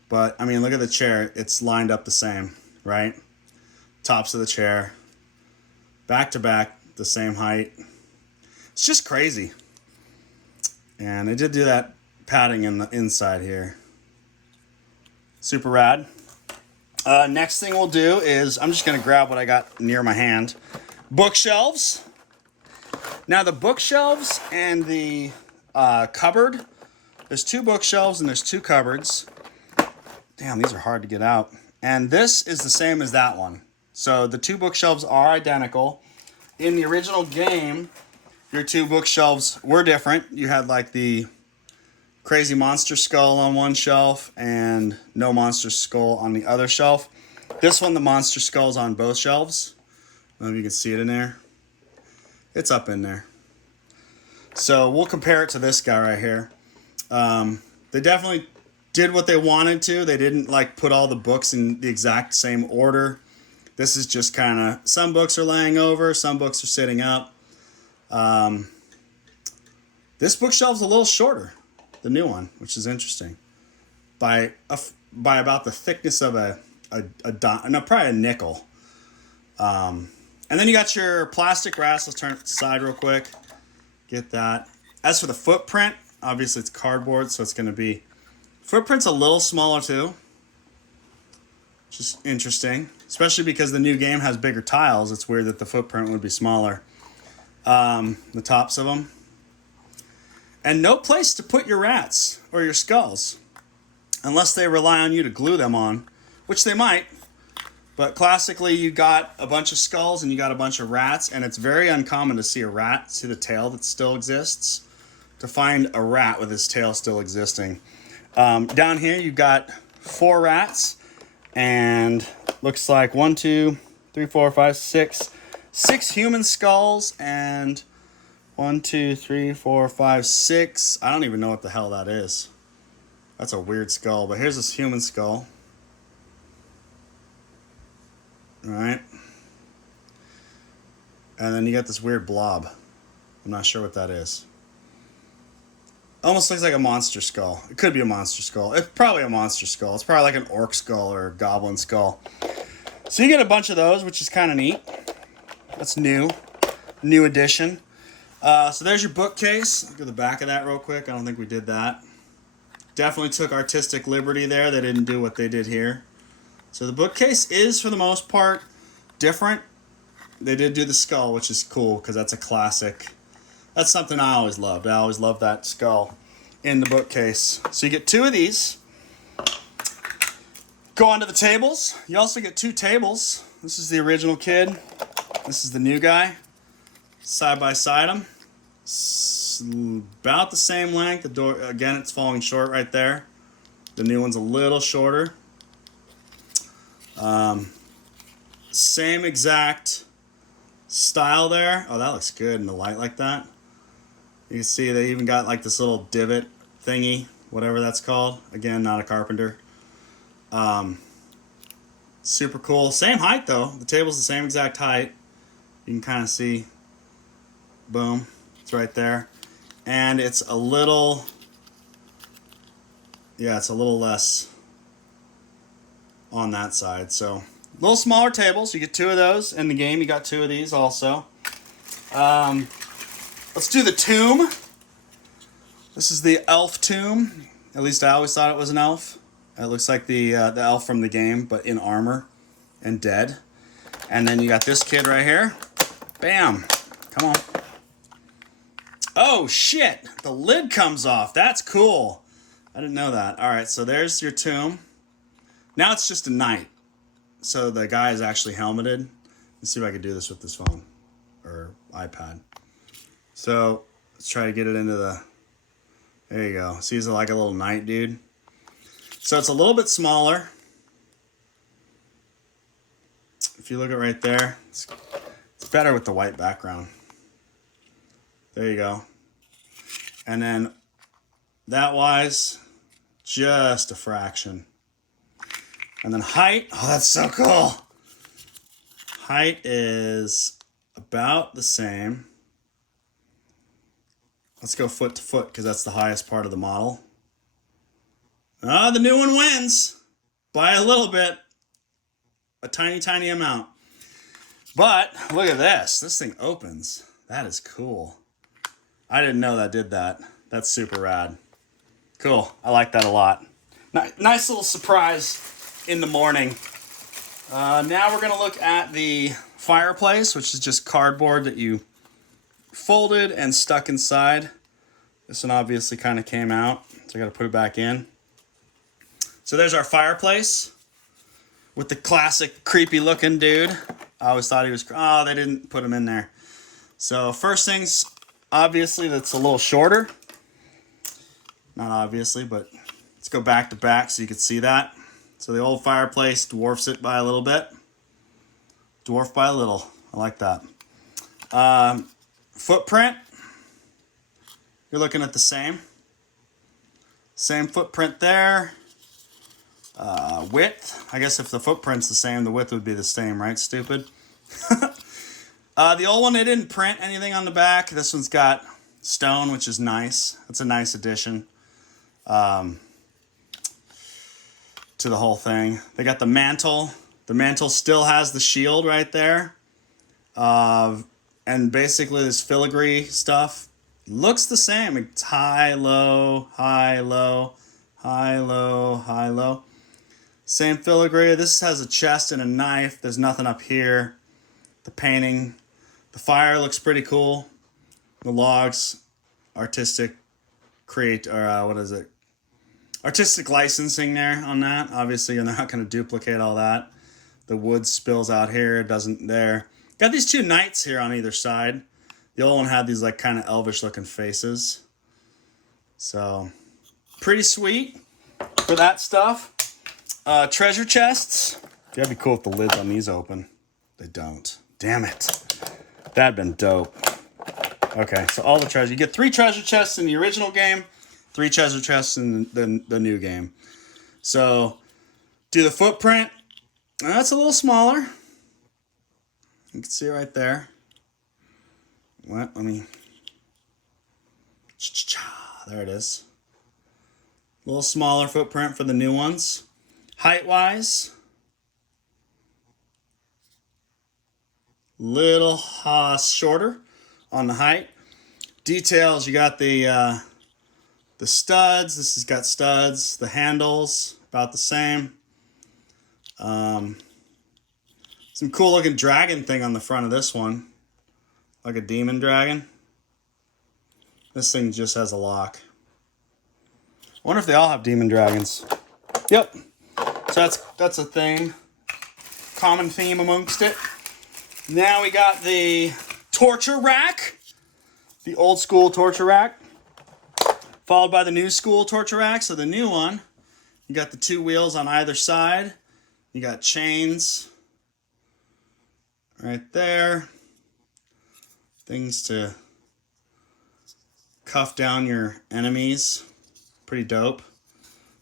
But I mean, look at the chair. It's lined up the same, right? Tops of the chair, back to back, the same height. It's just crazy. And they did do that padding in the inside here. Super rad. Next thing we'll do is I'm just going to grab what I got near my hand. Bookshelves. Now the bookshelves and the cupboard. There's 2 bookshelves and there's 2 cupboards. Damn, these are hard to get out. And this is the same as that one. So the 2 bookshelves are identical. In the original game, your 2 bookshelves were different. You had like the crazy monster skull on one shelf and no monster skull on the other shelf. This one, the monster skull's on both shelves. I don't know if you can see it in there. It's up in there. So we'll compare it to this guy right here. They definitely did what they wanted to. They didn't like put all the books in the exact same order. This is just kind of, some books are laying over, some books are sitting up. This bookshelf's a little shorter, the new one, which is interesting. By about the thickness of probably a nickel. And then you got your plastic grass. Let's turn it to the side real quick. Get that. As for the footprint, obviously it's cardboard, so it's going to be... Footprint's a little smaller too, which is interesting. especially because the new game has bigger tiles. It's weird that the footprint would be smaller. The tops of them. And no place to put your rats or your skulls, unless they rely on you to glue them on, which they might. But classically, you got a bunch of skulls and you got a bunch of rats, and it's very uncommon to see a rat, see the tail that still exists, to find a rat with his tail still existing. Down here, you've got 4 rats, and looks like 1, 2, 3, 4, 5, 6. 6 human skulls, and 1, 2, 3, 4, 5, 6. I don't even know what the hell that is. That's a weird skull, but here's this human skull. Alright. And then you got this weird blob. I'm not sure what that is. Almost looks like a monster skull. It could be a monster skull. It's probably a monster skull. It's probably like an orc skull or a goblin skull. So you get a bunch of those, which is kind of neat. That's new. New addition. So there's your bookcase. Look at the back of that real quick. I don't think we did that. Definitely took artistic liberty there. They didn't do what they did here. So the bookcase is, for the most part, different. They did do the skull, which is cool because that's a classic. That's something I always loved. I always loved that skull in the bookcase. So you get 2 of these. Go on to the tables. You also get 2 tables. This is the original kid. This is the new guy. Side by side them. It's about the same length. The door, again, it's falling short right there. The new one's a little shorter. Same exact style there. Oh, that looks good in the light like that. You can see they even got like this little divot thingy, whatever that's called. Again, not a carpenter. Super cool. Same height though. The table's the same exact height. You can kind of see. Boom. It's right there. And it's a little... yeah, it's a little less on that side. So, a little smaller tables. You get 2 of those in the game. You got 2 of these also. Let's do the tomb. This is the elf tomb. At least I always thought it was an elf. It looks like the elf from the game, but in armor and dead. And then you got this kid right here. Bam. Come on. Oh, shit. The lid comes off. That's cool. I didn't know that. All right, so there's your tomb. Now it's just a knight. So the guy is actually helmeted. Let's see if I can do this with this phone or iPad. So let's try to get it into the... there you go. See, he's like a little knight dude. So it's a little bit smaller. If you look at right there, it's better with the white background. There you go. And then that wise, just a fraction. And then height, oh, that's so cool. Height is about the same. Let's go foot to foot because that's the highest part of the model. Ah, the new one wins by a little bit. A tiny, tiny amount. But look at this. This thing opens. That is cool. I didn't know that did that. That's super rad. Cool. I like that a lot. Nice little surprise in the morning. Now we're going to look at the fireplace, which is just cardboard that you folded and stuck inside. This one obviously kind of came out, so I got to put it back in. So there's our fireplace with the classic creepy looking dude. I always thought he was... oh, they didn't put him in there. So first things, obviously that's a little shorter. Not obviously, but let's go back to back so you can see that. So the old fireplace dwarfs it by a little bit. Dwarfed by a little. I like that. Footprint. You're looking at the same. Same footprint there. Width. I guess if the footprint's the same, the width would be the same, right? Stupid. The old one, they didn't print anything on the back. This one's got stone, which is nice. That's a nice addition to the whole thing. They got the mantle. The mantle still has the shield right there. And basically this filigree stuff looks the same. It's high, low, high, low, high, low, high, low. Same filigree. This has a chest and a knife. There's nothing up here. The painting. The fire looks pretty cool. The logs, artistic artistic licensing there on that. Obviously, you're not going to duplicate all that. The wood spills out here, doesn't there. Got these two knights here on either side. The old one had these like kind of elvish looking faces. So, pretty sweet for that stuff. Treasure chests. That'd be cool if the lids on these open. They don't. Damn it. That'd been dope. Okay, so all the treasure. You get 3 treasure chests in the original game, 3 treasure chests in the new game. So, do the footprint. That's a little smaller. You can see it right there. What? Let me... There it is. A little smaller footprint for the new ones. Height-wise, little shorter on the height. Details, you got the studs. This has got studs. The handles, about the same. Some cool looking dragon thing on the front of this one. Like a demon dragon. This thing just has a lock. I wonder if they all have demon dragons. Yep. So that's a thing. Common theme amongst it. Now we got the torture rack. The old school torture rack. Followed by the new school torture rack. So the new one, you got the 2 wheels on either side. You got chains right there. Things to cuff down your enemies. Pretty dope.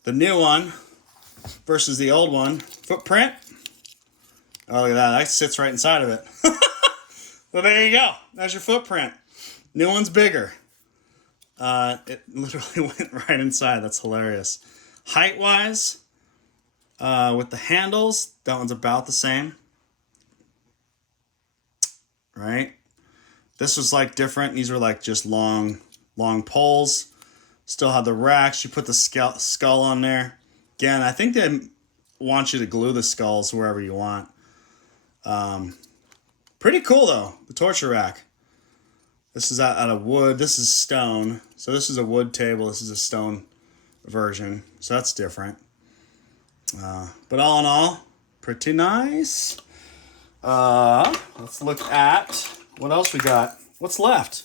The new one versus the old one. Footprint. Oh, look at that. That sits right inside of it. Well, there you go. There's your footprint. New one's bigger. It literally went right inside. That's hilarious. Height-wise, with the handles, that one's about the same. Right? This was like different. These were like just long poles. Still have the racks. You put the skull on there. Again, I think they want you to glue the skulls wherever you want. Pretty cool though, the torture rack. This is out of wood. This is stone. So this is a wood table. This is a stone version. So that's different. But all in all, pretty nice. Let's look at what else we got. What's left?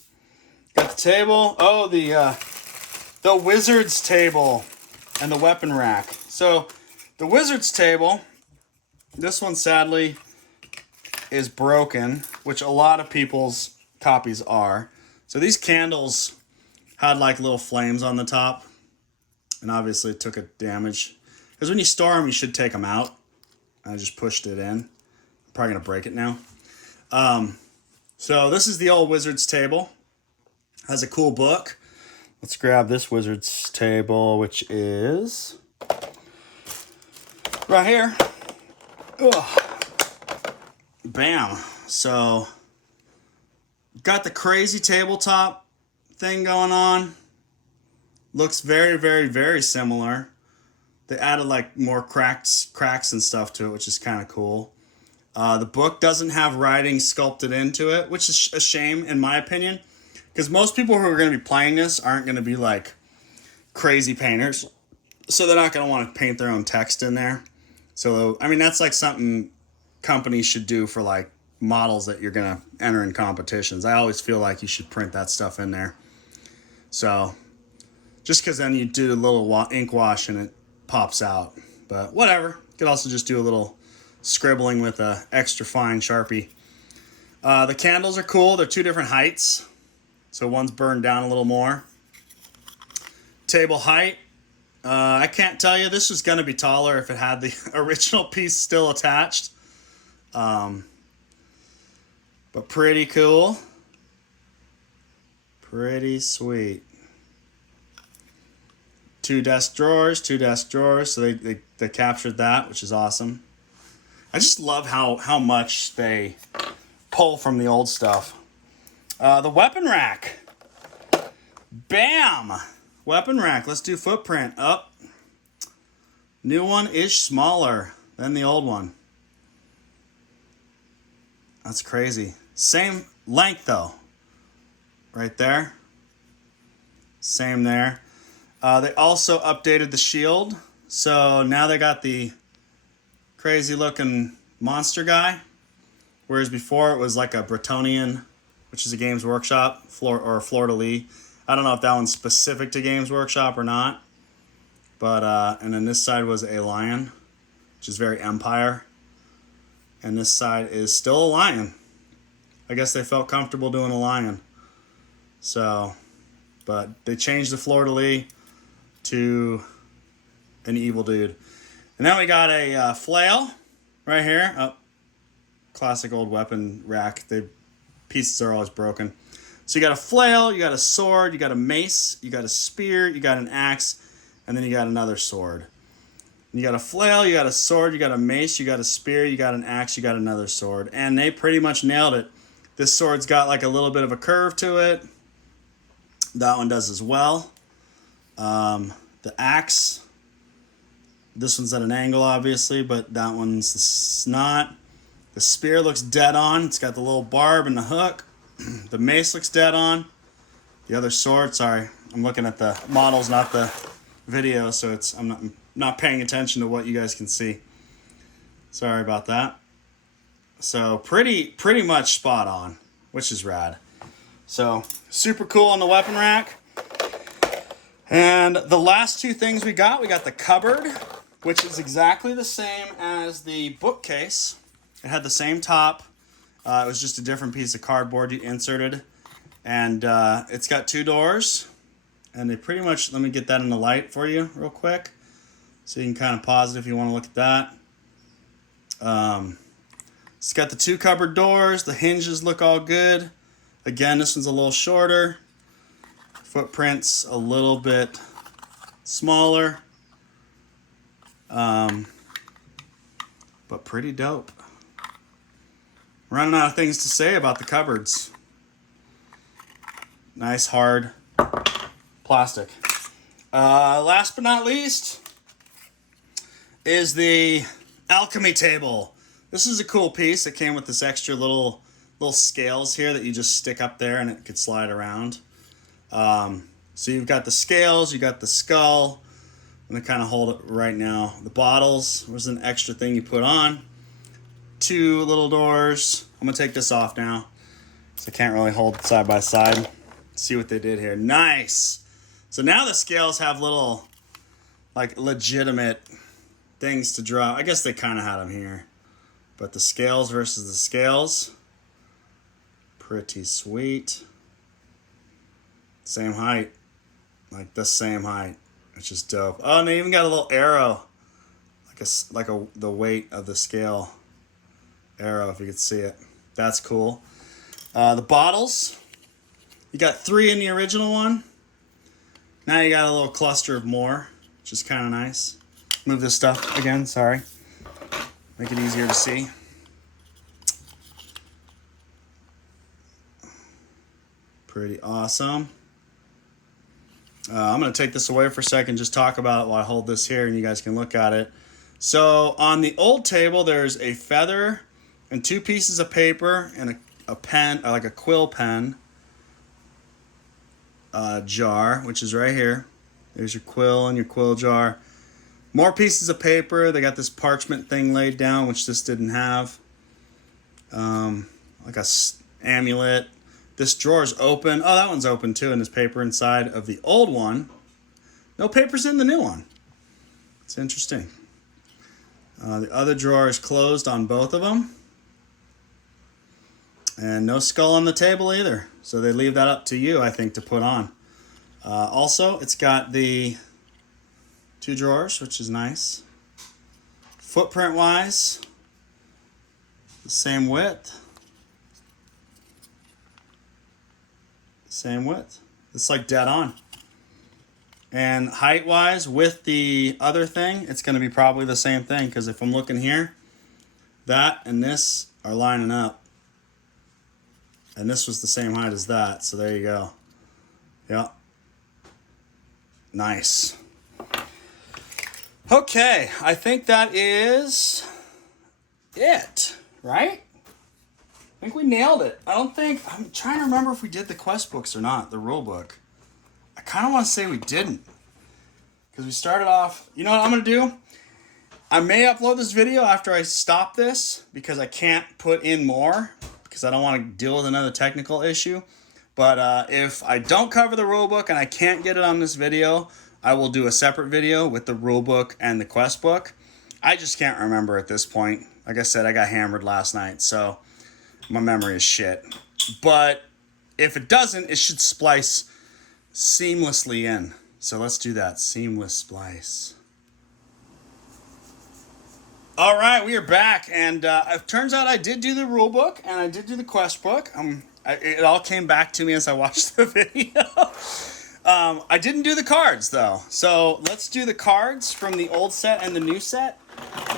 Got the table. Oh, the wizard's table and the weapon rack. So the wizard's table, this one sadly is broken, which a lot of people's copies are. So these candles had like little flames on the top, and obviously took a damage. Because when you store them, you should take them out. I just pushed it in. I'm probably gonna break it now. So this is the old wizard's table. Has a cool book. Let's grab this wizard's table, which is right here. Ugh. Bam. So, got the crazy tabletop thing going on. Looks very, very, very similar. They added like more cracks and stuff to it, which is kind of cool. The book doesn't have writing sculpted into it, which is a shame in my opinion. Because most people who are going to be playing this aren't going to be like crazy painters. So they're not going to want to paint their own text in there. So, I mean, that's like something companies should do for like models that you're going to enter in competitions. I always feel like you should print that stuff in there. So, just because then you do a little ink wash and it pops out. But whatever. You could also just do a little scribbling with a extra fine Sharpie. The candles are cool. They're 2 different heights. So one's burned down a little more. Table height. I can't tell you. This was going to be taller if it had the original piece still attached. But pretty cool. Pretty sweet. 2 desk drawers. So they captured that, which is awesome. I just love how much they pull from the old stuff. The weapon rack. Bam! Weapon rack. Let's do footprint. Up. New one is smaller than the old one. That's crazy. Same length though. Right there. Same there. They also updated the shield. So now they got the crazy looking monster guy. Whereas before it was like a Bretonian, which is a Games Workshop, or a fleur-de-lis. I don't know if that one's specific to Games Workshop or not. But, and then this side was a lion, which is very Empire. And this side is still a lion. I guess they felt comfortable doing a lion. So, but they changed the fleur-de-lis to an evil dude. And then we got a flail right here. Oh, classic old weapon rack. The pieces are always broken. So you got a flail, you got a sword, you got a mace, you got a spear, you got an axe, and then you got another sword. You got a flail, you got a sword, you got a mace, you got a spear, you got an axe, you got another sword. And they pretty much nailed it. This sword's got like a little bit of a curve to it. That one does as well. The axe, this one's at an angle obviously, but that one's not. The spear looks dead on. It's got the little barb and the hook. The mace looks dead on. The other sword, sorry, I'm looking at the models, not the video, so I'm not paying attention to what you guys can see. Sorry about that. So pretty much spot on, which is rad. So super cool on the weapon rack. And the last two things we got the cupboard, which is exactly the same as the bookcase. It had the same top. It was just a different piece of cardboard you inserted. And it's got two doors. And they pretty much, let me get that in the light for you real quick. So you can kind of pause it if you want to look at that. It's got the two cupboard doors. The hinges look all good. Again, this one's a little shorter. Footprint's a little bit smaller. But pretty dope. Running out of things to say about the cupboards. Nice hard plastic. Last but not least is the alchemy table. This is a cool piece. It came with this extra little scales here that you just stick up there and it could slide around. So you've got the scales, you got the skull. I'm gonna kind of hold it right now. The bottles was an extra thing you put on. Two little doors. I'm gonna take this off now, so I can't really hold it side by side. See what they did here. Nice. So now the scales have little, like, legitimate things to draw. I guess they kind of had them here, but the scales versus the scales, pretty sweet. Same height, like the same height, which is dope. Oh, and they even got a little arrow, like the weight of the scale arrow, if you could see it. That's cool. The bottles, you got 3 in the original one. Now you got a little cluster of more, which is kind of nice. Move this stuff again, sorry. Make it easier to see. Pretty awesome. I'm going to take this away for a second, just talk about it while I hold this here and you guys can look at it. So on the old table, there's a feather and 2 pieces of paper and a pen, like a quill pen jar, which is right here. There's your quill and your quill jar. More pieces of paper. They got this parchment thing laid down, which this didn't have. Like a amulet. This drawer's open. Oh, that one's open too, and there's paper inside of the old one. No papers in the new one. It's interesting. The other drawer is closed on both of them. And no skull on the table either. So they leave that up to you, I think, to put on. Also, it's got the 2 drawers, which is nice. Footprint-wise, the same width. Same width. It's like dead on. And height-wise, with the other thing, it's going to be probably the same thing. Because if I'm looking here, that and this are lining up. And this was the same height as that. So there you go. Yeah. Nice. Okay, I think that is it, right? I think we nailed it. I'm trying to remember if we did the quest books or not, the rule book. I kind of want to say we didn't. Because we started off, you know what I'm going to do? I may upload this video after I stop this because I can't put in more because I don't want to deal with another technical issue. But if I don't cover the rulebook and I can't get it on this video, I will do a separate video with the rulebook and the quest book. I just can't remember at this point. Like I said, I got hammered last night, so my memory is shit. But if it doesn't, it should splice seamlessly in. So let's do that. Seamless splice. All right, we are back, and it turns out I did do the rule book and I did do the quest book. It all came back to me as I watched the video. I didn't do the cards though, so let's do the cards from the old set and the new set.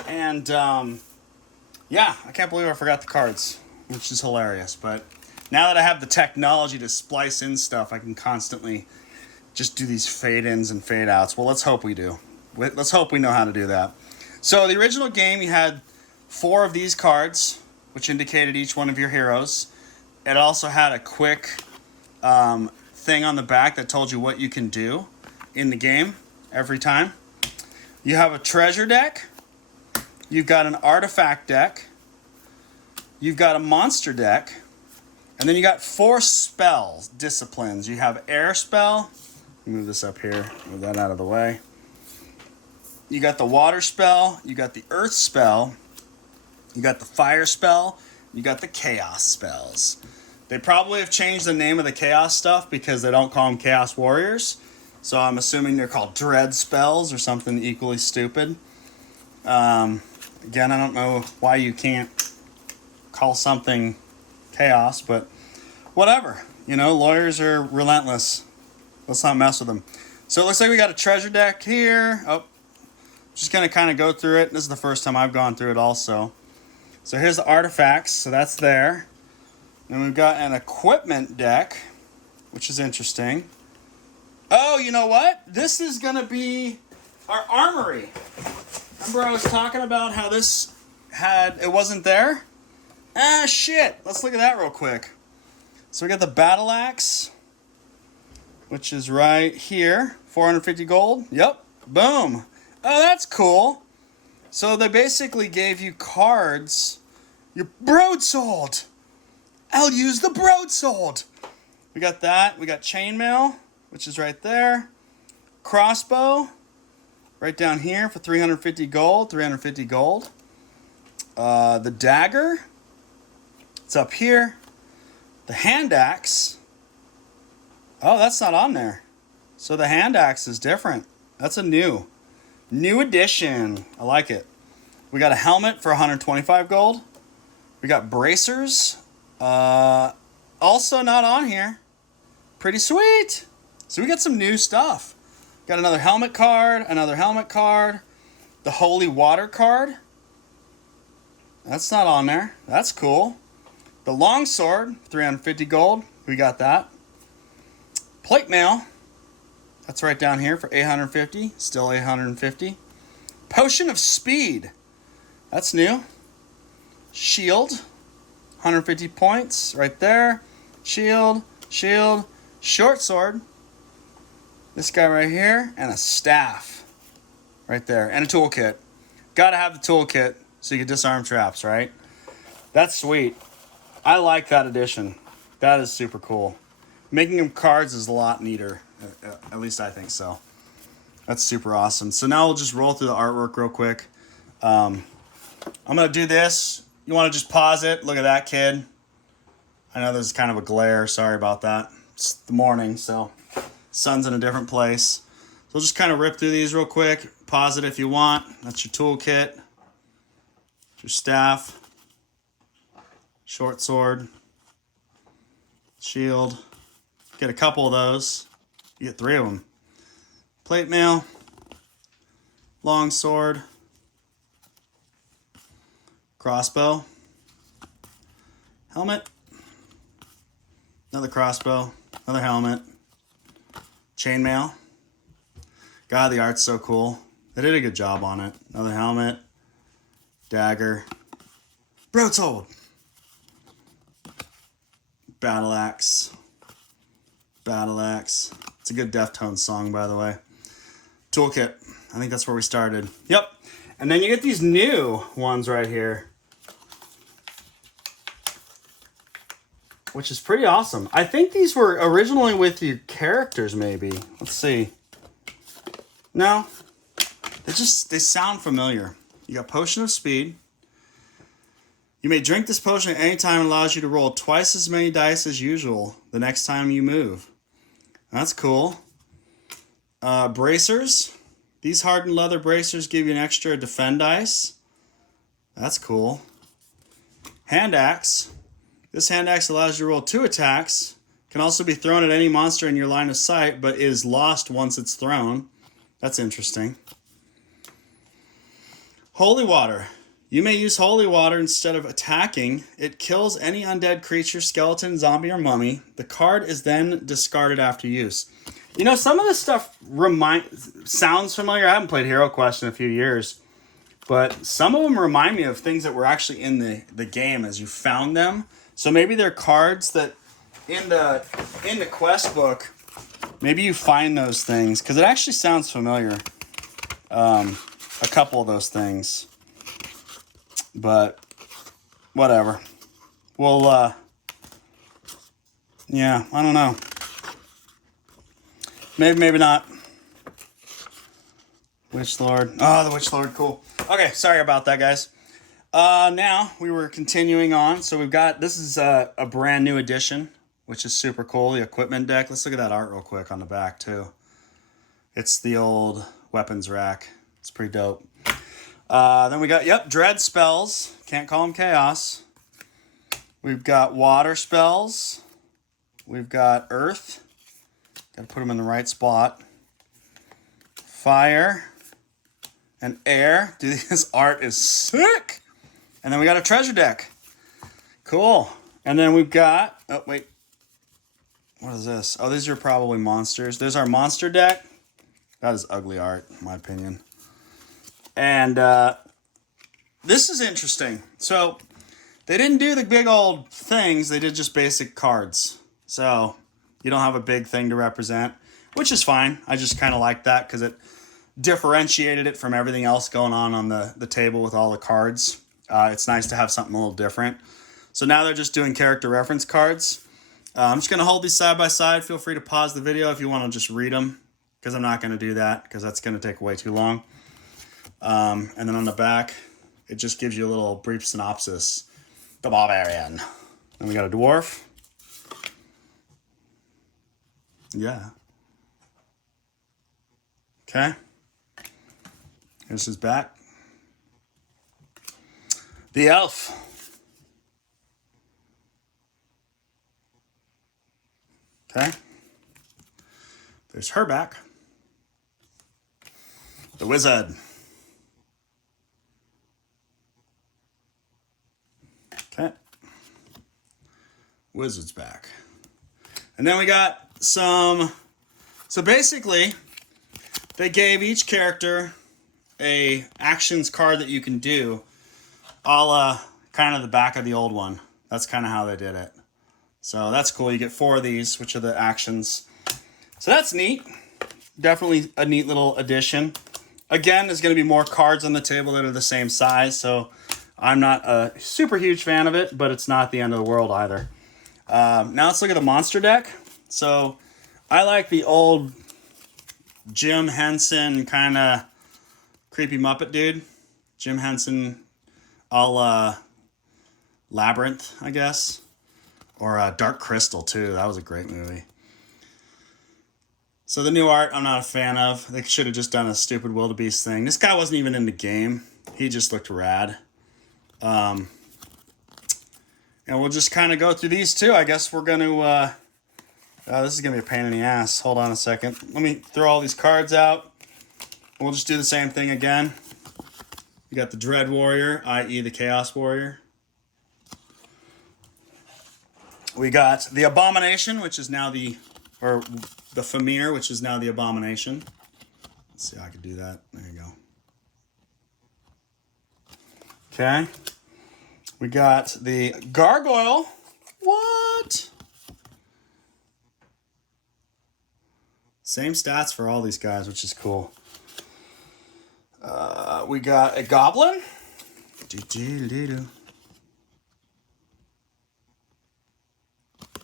And yeah, I can't believe I forgot the cards, which is hilarious. But now that I have the technology to splice in stuff, I can constantly just do these fade ins and fade outs. Well, let's hope we do. Let's hope we know how to do that. So the original game, you had 4 of these cards, which indicated each one of your heroes. It also had a quick thing on the back that told you what you can do in the game every time. You have a treasure deck. You've got an artifact deck. You've got a monster deck. And then you got 4 spells, disciplines. You have air spell. Move this up here, move that out of the way. You got the water spell, you got the earth spell, you got the fire spell, you got the chaos spells. They probably have changed the name of the chaos stuff because they don't call them chaos warriors. So I'm assuming they're called dread spells or something equally stupid. Again, I don't know why you can't call something chaos, but whatever. You know, lawyers are relentless. Let's not mess with them. So it looks like we got a treasure deck here. Oh, just going to kind of go through it. This is the first time I've gone through it also. So here's the artifacts. So that's there. And we've got an equipment deck, which is interesting. Oh, you know what? This is going to be our armory. Remember I was talking about how this it wasn't there? Ah, shit. Let's look at that real quick. So we got the battle axe, which is right here. 450 gold. Yep. Boom. Oh, that's cool. So they basically gave you cards. Your broadsword. I'll use the broadsword. We got that. We got chainmail, which is right there. Crossbow, right down here for 350 gold. 350 gold. The dagger, it's up here. The hand axe. Oh, that's not on there. So the hand axe is different. That's a new addition. I like it. We got a helmet for 125 gold. We got bracers. Also not on here. Pretty sweet. So we got some new stuff. Got another helmet card. The holy water card. That's not on there. That's cool. The longsword, 350 gold. We got that. Plate mail. That's right down here for 850. Still 850. Potion of speed. That's new. Shield. 150 points right there. Shield. Short sword. This guy right here. And a staff. Right there. And a toolkit. Gotta have the toolkit so you can disarm traps, right? That's sweet. I like that addition. That is super cool. Making them cards is a lot neater. At least I think so. That's super awesome. So now we'll just roll through the artwork real quick. I'm going to do this. You want to just pause it. Look at that kid. I know this is kind of a glare. Sorry about that. It's the morning, so sun's in a different place. So we'll just kind of rip through these real quick. Pause it if you want. That's your toolkit. Your staff. Short sword. Shield. Get a couple of those. You get 3 of them. Plate mail. Long sword. Crossbow. Helmet. Another crossbow. Another helmet. Chainmail. God, the art's so cool. They did a good job on it. Another helmet. Dagger. Broadsword. Battle axe. Battle axe. It's a good Deftones song, by the way. Toolkit. I think that's where we started. Yep. And then you get these new ones right here, which is pretty awesome. I think these were originally with your characters, maybe. Let's see. No. They sound familiar. You got Potion of Speed. You may drink this potion at any time and allows you to roll twice as many dice as usual the next time you move. That's cool. Bracers. These hardened leather bracers give you an extra defend dice. That's cool. Hand axe. This hand axe allows you to roll 2 attacks. Can also be thrown at any monster in your line of sight, but is lost once it's thrown. That's interesting. Holy water. You may use holy water instead of attacking. It kills any undead creature, skeleton, zombie, or mummy. The card is then discarded after use. You know, some of this stuff sounds familiar. I haven't played Heroquest in a few years, but some of them remind me of things that were actually in the game as you found them. So maybe they're cards that in the quest book, maybe you find those things, because it actually sounds familiar. A couple of those things. But whatever. Well, yeah, I don't know. Maybe not. Witch Lord. Oh, the Witch Lord, cool. Okay, sorry about that, guys. Now we were continuing on. So we've got, this is a brand new edition, which is super cool. The equipment deck. Let's look at that art real quick on the back too. It's the old weapons rack. It's pretty dope. Then we got, dread spells. Can't call them chaos. We've got water spells. We've got earth. Got to put them in the right spot. Fire. And air. Dude, this art is sick. And then we got a treasure deck. Cool. And then we've got, oh, wait. What is this? Oh, these are probably monsters. There's our monster deck. That is ugly art, in my opinion. And this is interesting. So they didn't do the big old things. They did just basic cards. So you don't have a big thing to represent, which is fine. I just kind of like that because it differentiated it from everything else going on the table with all the cards. It's nice to have something a little different. So now they're just doing character reference cards. I'm just going to hold these side by side. Feel free to pause the video if you want to just read them, because I'm not going to do that because that's going to take way too long. And then on the back, it just gives you a little brief synopsis. The Barbarian. Then we got a dwarf. Yeah. Okay. Here's his back. The elf. Okay. There's her back. The wizard. Okay. Wizard's back. And then we got some... So basically, they gave each character a actions card that you can do, a la kind of the back of the old one. That's kind of how they did it. So that's cool. You get 4 of these, which are the actions. So that's neat. Definitely a neat little addition. Again, there's going to be more cards on the table that are the same size, so I'm not a super huge fan of it, but it's not the end of the world either. Now let's look at the monster deck. So I like the old Jim Henson kind of creepy Muppet dude. Jim Henson, all Labyrinth, I guess. Or Dark Crystal, too. That was a great movie. So the new art, I'm not a fan of. They should have just done a stupid wildebeest thing. This guy wasn't even in the game. He just looked rad. And we'll just kind of go through these two. I guess we're going to... this is going to be a pain in the ass. Hold on a second. Let me throw all these cards out. We'll just do the same thing again. We got the Dread Warrior, i.e. the Chaos Warrior. We got the Abomination, which is now the Famir, which is now the Abomination. Let's see how I can do that. There you go. Okay. We got the gargoyle. What? Same stats for all these guys, which is cool. We got a goblin.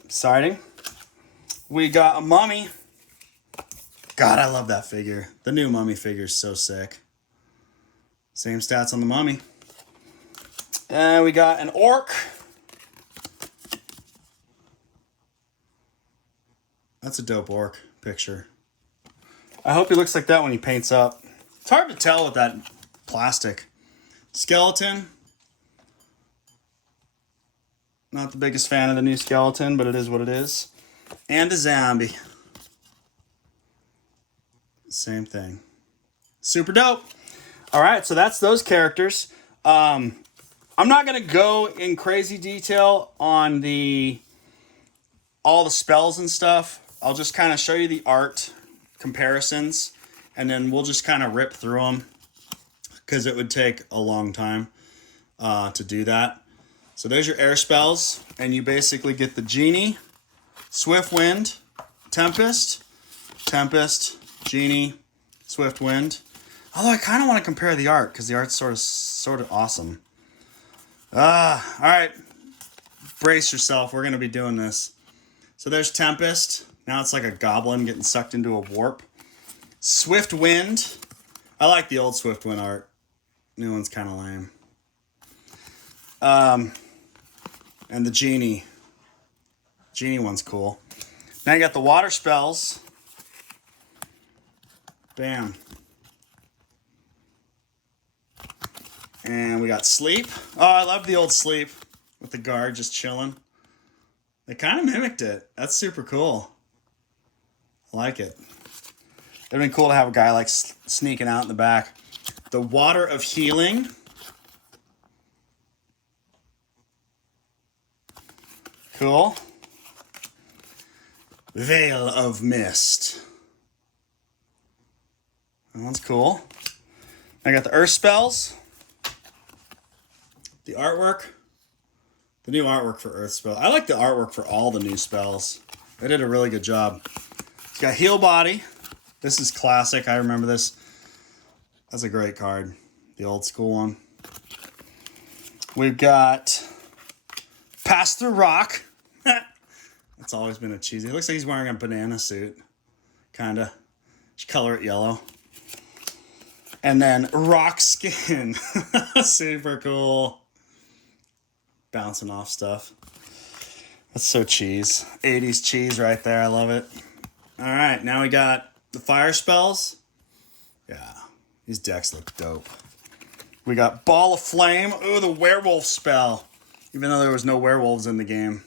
Exciting. We got a mummy. God, I love that figure. The new mummy figure is so sick. Same stats on the mummy. And we got an orc. That's a dope orc picture. I hope he looks like that when he paints up. It's hard to tell with that plastic. Skeleton. Not the biggest fan of the new skeleton, but it is what it is. And a zombie. Same thing. Super dope. All right, so that's those characters. I'm not going to go in crazy detail on all the spells and stuff. I'll just kind of show you the art comparisons, and then we'll just kind of rip through them because it would take a long time to do that. So there's your air spells, and you basically get the Genie, Swift Wind, Tempest, Genie, Swift Wind. Although I kind of want to compare the art because the art's sort of awesome. All right, brace yourself. We're going to be doing this. So there's Tempest. Now it's like a goblin getting sucked into a warp. Swift Wind. I like the old Swift Wind art. New one's kind of lame. And the Genie. Genie one's cool. Now you got the water spells. Bam. And we got Sleep. Oh, I love the old Sleep with the guard just chilling. They kind of mimicked it. That's super cool. I like it. It'd been cool to have a guy like sneaking out in the back. The Water of Healing. Cool. Veil of Mist. That one's cool. I got the Earth Spells. The artwork. The new artwork for Earth Spell. I like the artwork for all the new spells. They did a really good job. It's got Heal Body. This is classic. I remember this. That's a great card. The old school one. We've got Pass Through Rock. That's always been a cheesy. It looks like he's wearing a banana suit. Kinda. Just color it yellow. And then Rock Skin. Super cool. Bouncing off stuff. That's so cheese. 80s cheese right there. I love it. All right, now we got the fire spells. Yeah, these decks look dope. We got Ball of Flame. Ooh, the werewolf spell. Even though there was no werewolves in the game.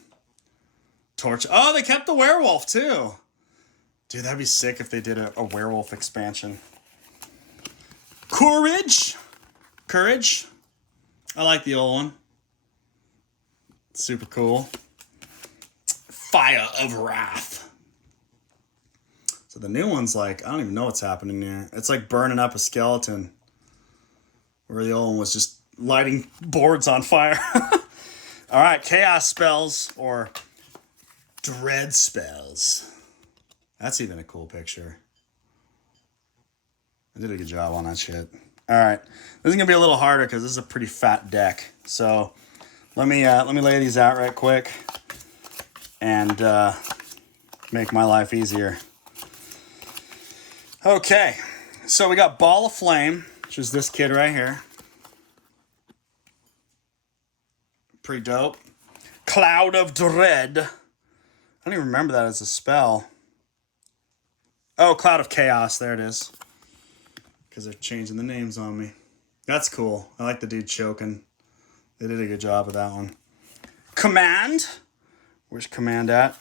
Torch. Oh, they kept the werewolf too. Dude, that'd be sick if they did a werewolf expansion. Courage. I like the old one. Super cool. Fire of Wrath. So the new one's like, I don't even know what's happening here. It's like burning up a skeleton. Where the old one was just lighting boards on fire. All right, chaos spells or dread spells. That's even a cool picture. I did a good job on that shit. All right, this is gonna be a little harder because this is a pretty fat deck. So let me lay these out right quick and make my life easier. Okay, so we got Ball of Flame, which is this kid right here. Pretty dope. Cloud of Dread. I don't even remember that as a spell. Oh, Cloud of Chaos. There it is. Because they're changing the names on me. That's cool. I like the dude choking. They did a good job of that one. Command. Where's Command at?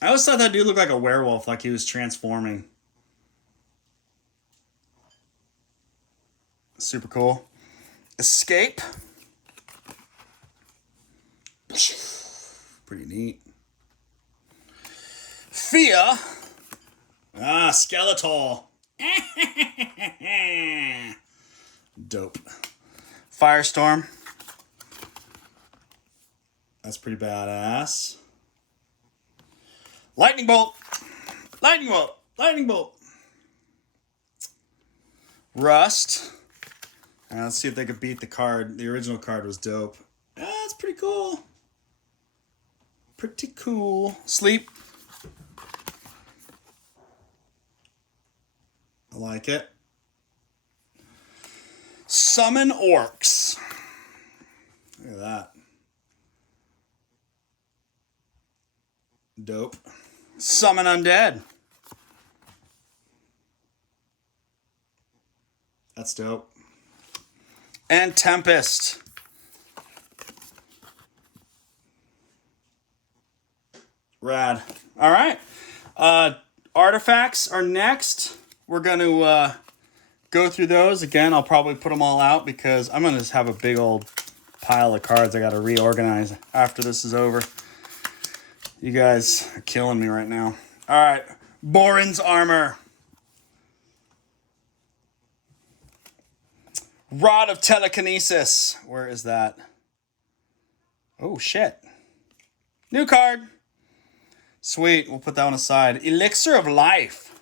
I always thought that dude looked like a werewolf, like he was transforming. Super cool. Escape. Pretty neat. Fear. Ah, Skeletor. Dope. Firestorm. That's pretty badass. Lightning Bolt. Lightning Bolt. Lightning Bolt. Rust. And let's see if they could beat the card. The original card was dope. That's pretty cool. Pretty cool. Sleep. I like it. Summon Orcs. Look at that. Dope. Summon Undead. That's dope. And Tempest. Rad. All right. Artifacts are next. We're going to go through those. Again, I'll probably put them all out because I'm going to just have a big old pile of cards I got to reorganize after this is over. You guys are killing me right now. All right. Borin's Armor. Rod of Telekinesis. Where is that? Oh, shit. New card. Sweet. We'll put that one aside. Elixir of Life.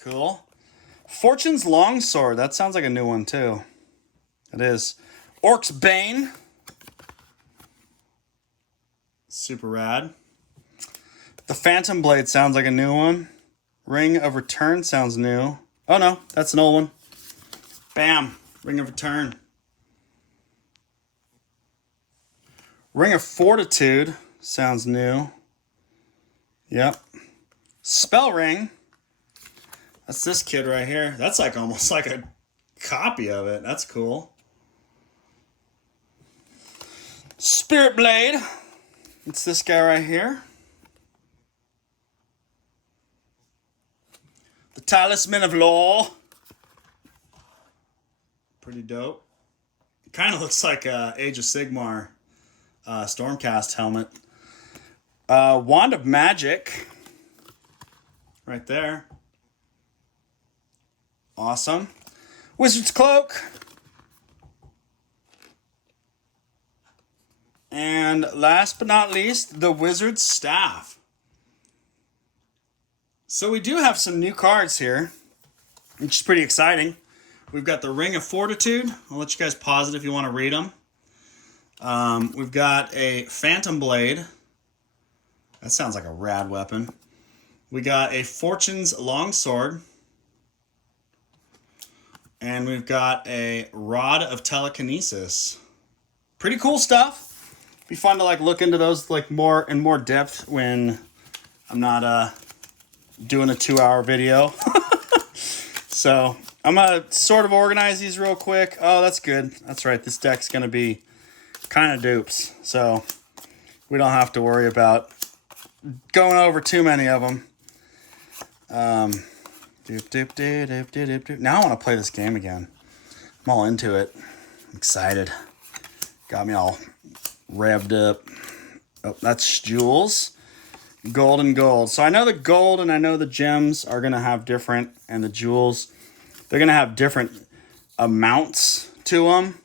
Cool. Fortune's Longsword. That sounds like a new one, too. It is. Orc's Bane. Super rad. The Phantom Blade sounds like a new one. Ring of Return sounds new. Oh, no. That's an old one. Bam. Ring of Return. Ring of Fortitude sounds new. Yep. Spell Ring. That's this kid right here. That's like almost like a copy of it. That's cool. Spirit Blade. It's this guy right here. The Talisman of Law. Pretty dope. Kind of looks like Age of Sigmar Stormcast helmet. Wand of Magic. Right there. Awesome. Wizard's Cloak. And last but not least, the Wizard's Staff. So we do have some new cards here, which is pretty exciting. We've got the Ring of Fortitude. I'll let you guys pause it if you want to read them. We've got a Phantom Blade. That sounds like a rad weapon. We got a Fortune's Longsword. And we've got a Rod of Telekinesis. Pretty cool stuff. Be fun to like look into those like more in more depth when I'm not doing a 2-hour video. So I'm gonna sort of organize these real quick. Oh, that's good. That's right. This deck's gonna be kind of dupes, so we don't have to worry about going over too many of them. Now I want to play this game again. I'm all into it. I'm excited. Got me all revved up. Oh, that's jewels. Gold and gold. So I know the gold and I know the gems are going to have different, and the jewels, they're going to have different amounts to them.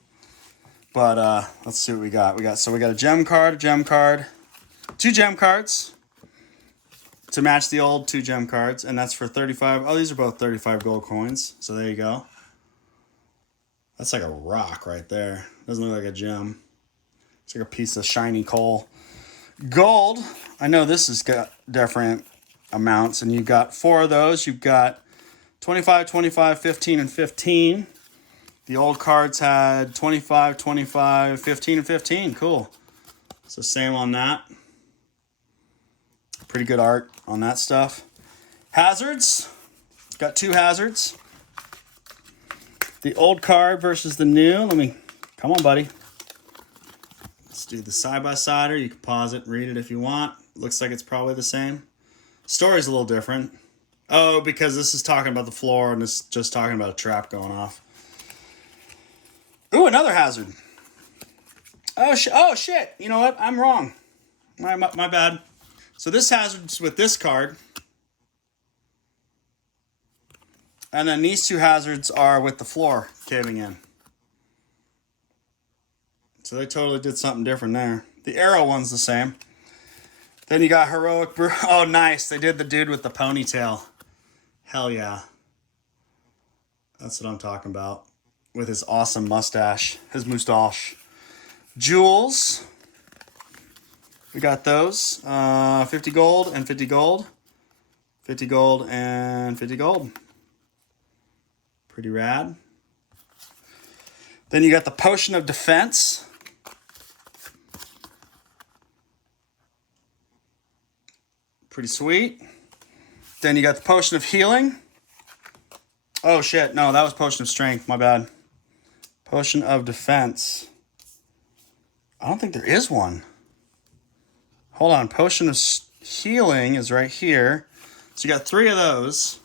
But let's see what we got. We got a gem card, 2 gem cards to match the old 2 gem cards, and that's for 35. Oh, these are both 35 gold coins. So there you go. That's like a rock right there. Doesn't look like a gem. It's like a piece of shiny coal. Gold, I know this has got different amounts, and you've got 4 of those. You've got 25, 25, 15, and 15. The old cards had 25, 25, 15, and 15. Cool. So same on that. Pretty good art on that stuff. Hazards. Got 2 hazards. The old card versus the new. Come on, buddy. Let's do the side-by-sider. You can pause it and read it if you want. Looks like it's probably the same. Story's a little different. Oh, because this is talking about the floor and this is just talking about a trap going off. Ooh, another hazard. Oh, shit. You know what? I'm wrong. My bad. So this hazard's with this card. And then these two hazards are with the floor caving in. So they totally did something different there. The arrow one's the same. Then you got Heroic... Oh, nice. They did the dude with the ponytail. Hell yeah. That's what I'm talking about. With his awesome mustache. His moustache. Jewels. We got those. 50 gold and 50 gold. 50 gold and 50 gold. Pretty rad. Then you got the Potion of Defense. Pretty sweet. Then you got the Potion of Healing. Oh shit, no, that was Potion of Strength, my bad. Potion of Defense. I don't think there is one. Hold on, Potion of Healing is right here. So you got 3 of those.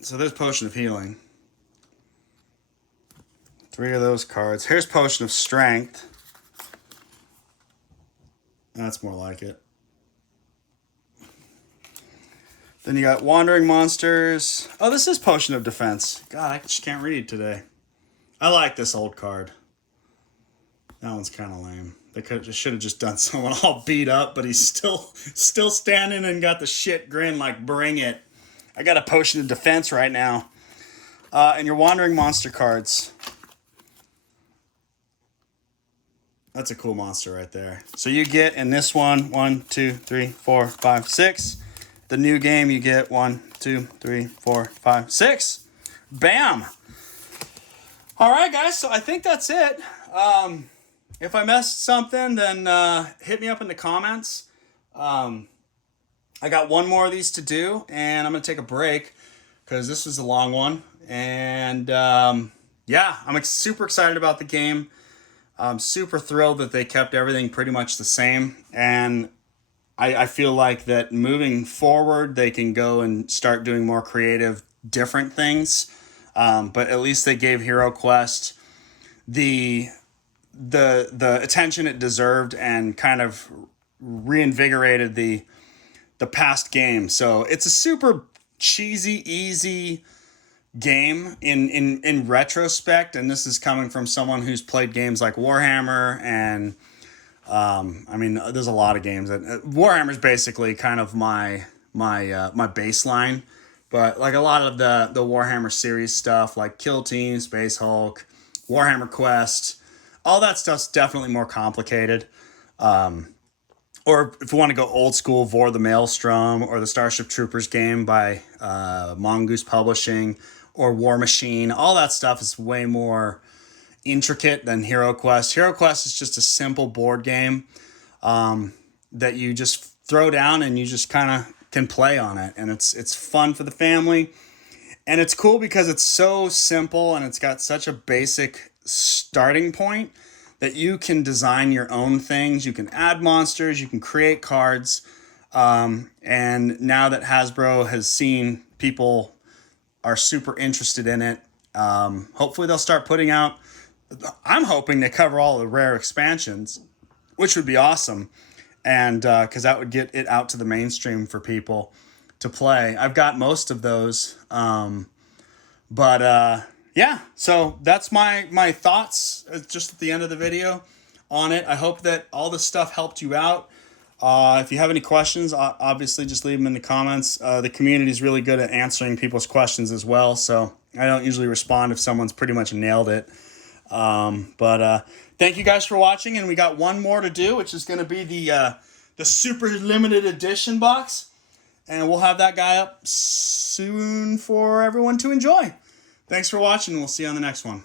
So there's Potion of Healing. 3 of those cards. Here's Potion of Strength. That's more like it. Then you got Wandering Monsters. Oh, this is Potion of Defense. God, I just can't read today. I like this old card. That one's kind of lame. They should have just done someone all beat up, but he's still standing and got the shit grin like, bring it. I got a Potion of Defense right now. And your Wandering Monster cards. That's a cool monster right there. So you get in this one, 1, 2, 3, 4, 5, 6. The new game, you get 1, 2, 3, 4, 5, 6. Bam! All right, guys, so I think that's it. If I missed something, then hit me up in the comments. I got one more of these to do, and I'm going to take a break because this was a long one. And yeah, I'm super excited about the game. I'm super thrilled that they kept everything pretty much the same. And I feel like that moving forward, they can go and start doing more creative, different things. But at least they gave Heroquest the attention it deserved and kind of reinvigorated the past game. So it's a super cheesy, easy game in retrospect, and this is coming from someone who's played games like Warhammer and I mean, there's a lot of games that Warhammer's basically kind of my baseline, but like a lot of the Warhammer series stuff like Kill Team, Space Hulk, Warhammer Quest, all that stuff's definitely more complicated. Or if you want to go old school, Vor the Maelstrom or the Starship Troopers game by Mongoose Publishing or War Machine, all that stuff is way more intricate than Heroquest. Heroquest is just a simple board game that you just throw down and you just kind of can play on it. And it's fun for the family. And it's cool because it's so simple and it's got such a basic starting point that you can design your own things. You can add monsters, you can create cards. And now that Hasbro has seen people are super interested in it, hopefully they'll start putting out, I'm hoping they cover all the rare expansions, which would be awesome. And because that would get it out to the mainstream for people to play. I've got most of those. Yeah, so that's my thoughts just at the end of the video on it. I hope that all this stuff helped you out. If you have any questions, obviously just leave them in the comments. The community is really good at answering people's questions as well, so I don't usually respond if someone's pretty much nailed it. Thank you guys for watching, and we got one more to do, which is going to be the super limited edition box, and we'll have that guy up soon for everyone to enjoy. Thanks for watching. We'll see you on the next one.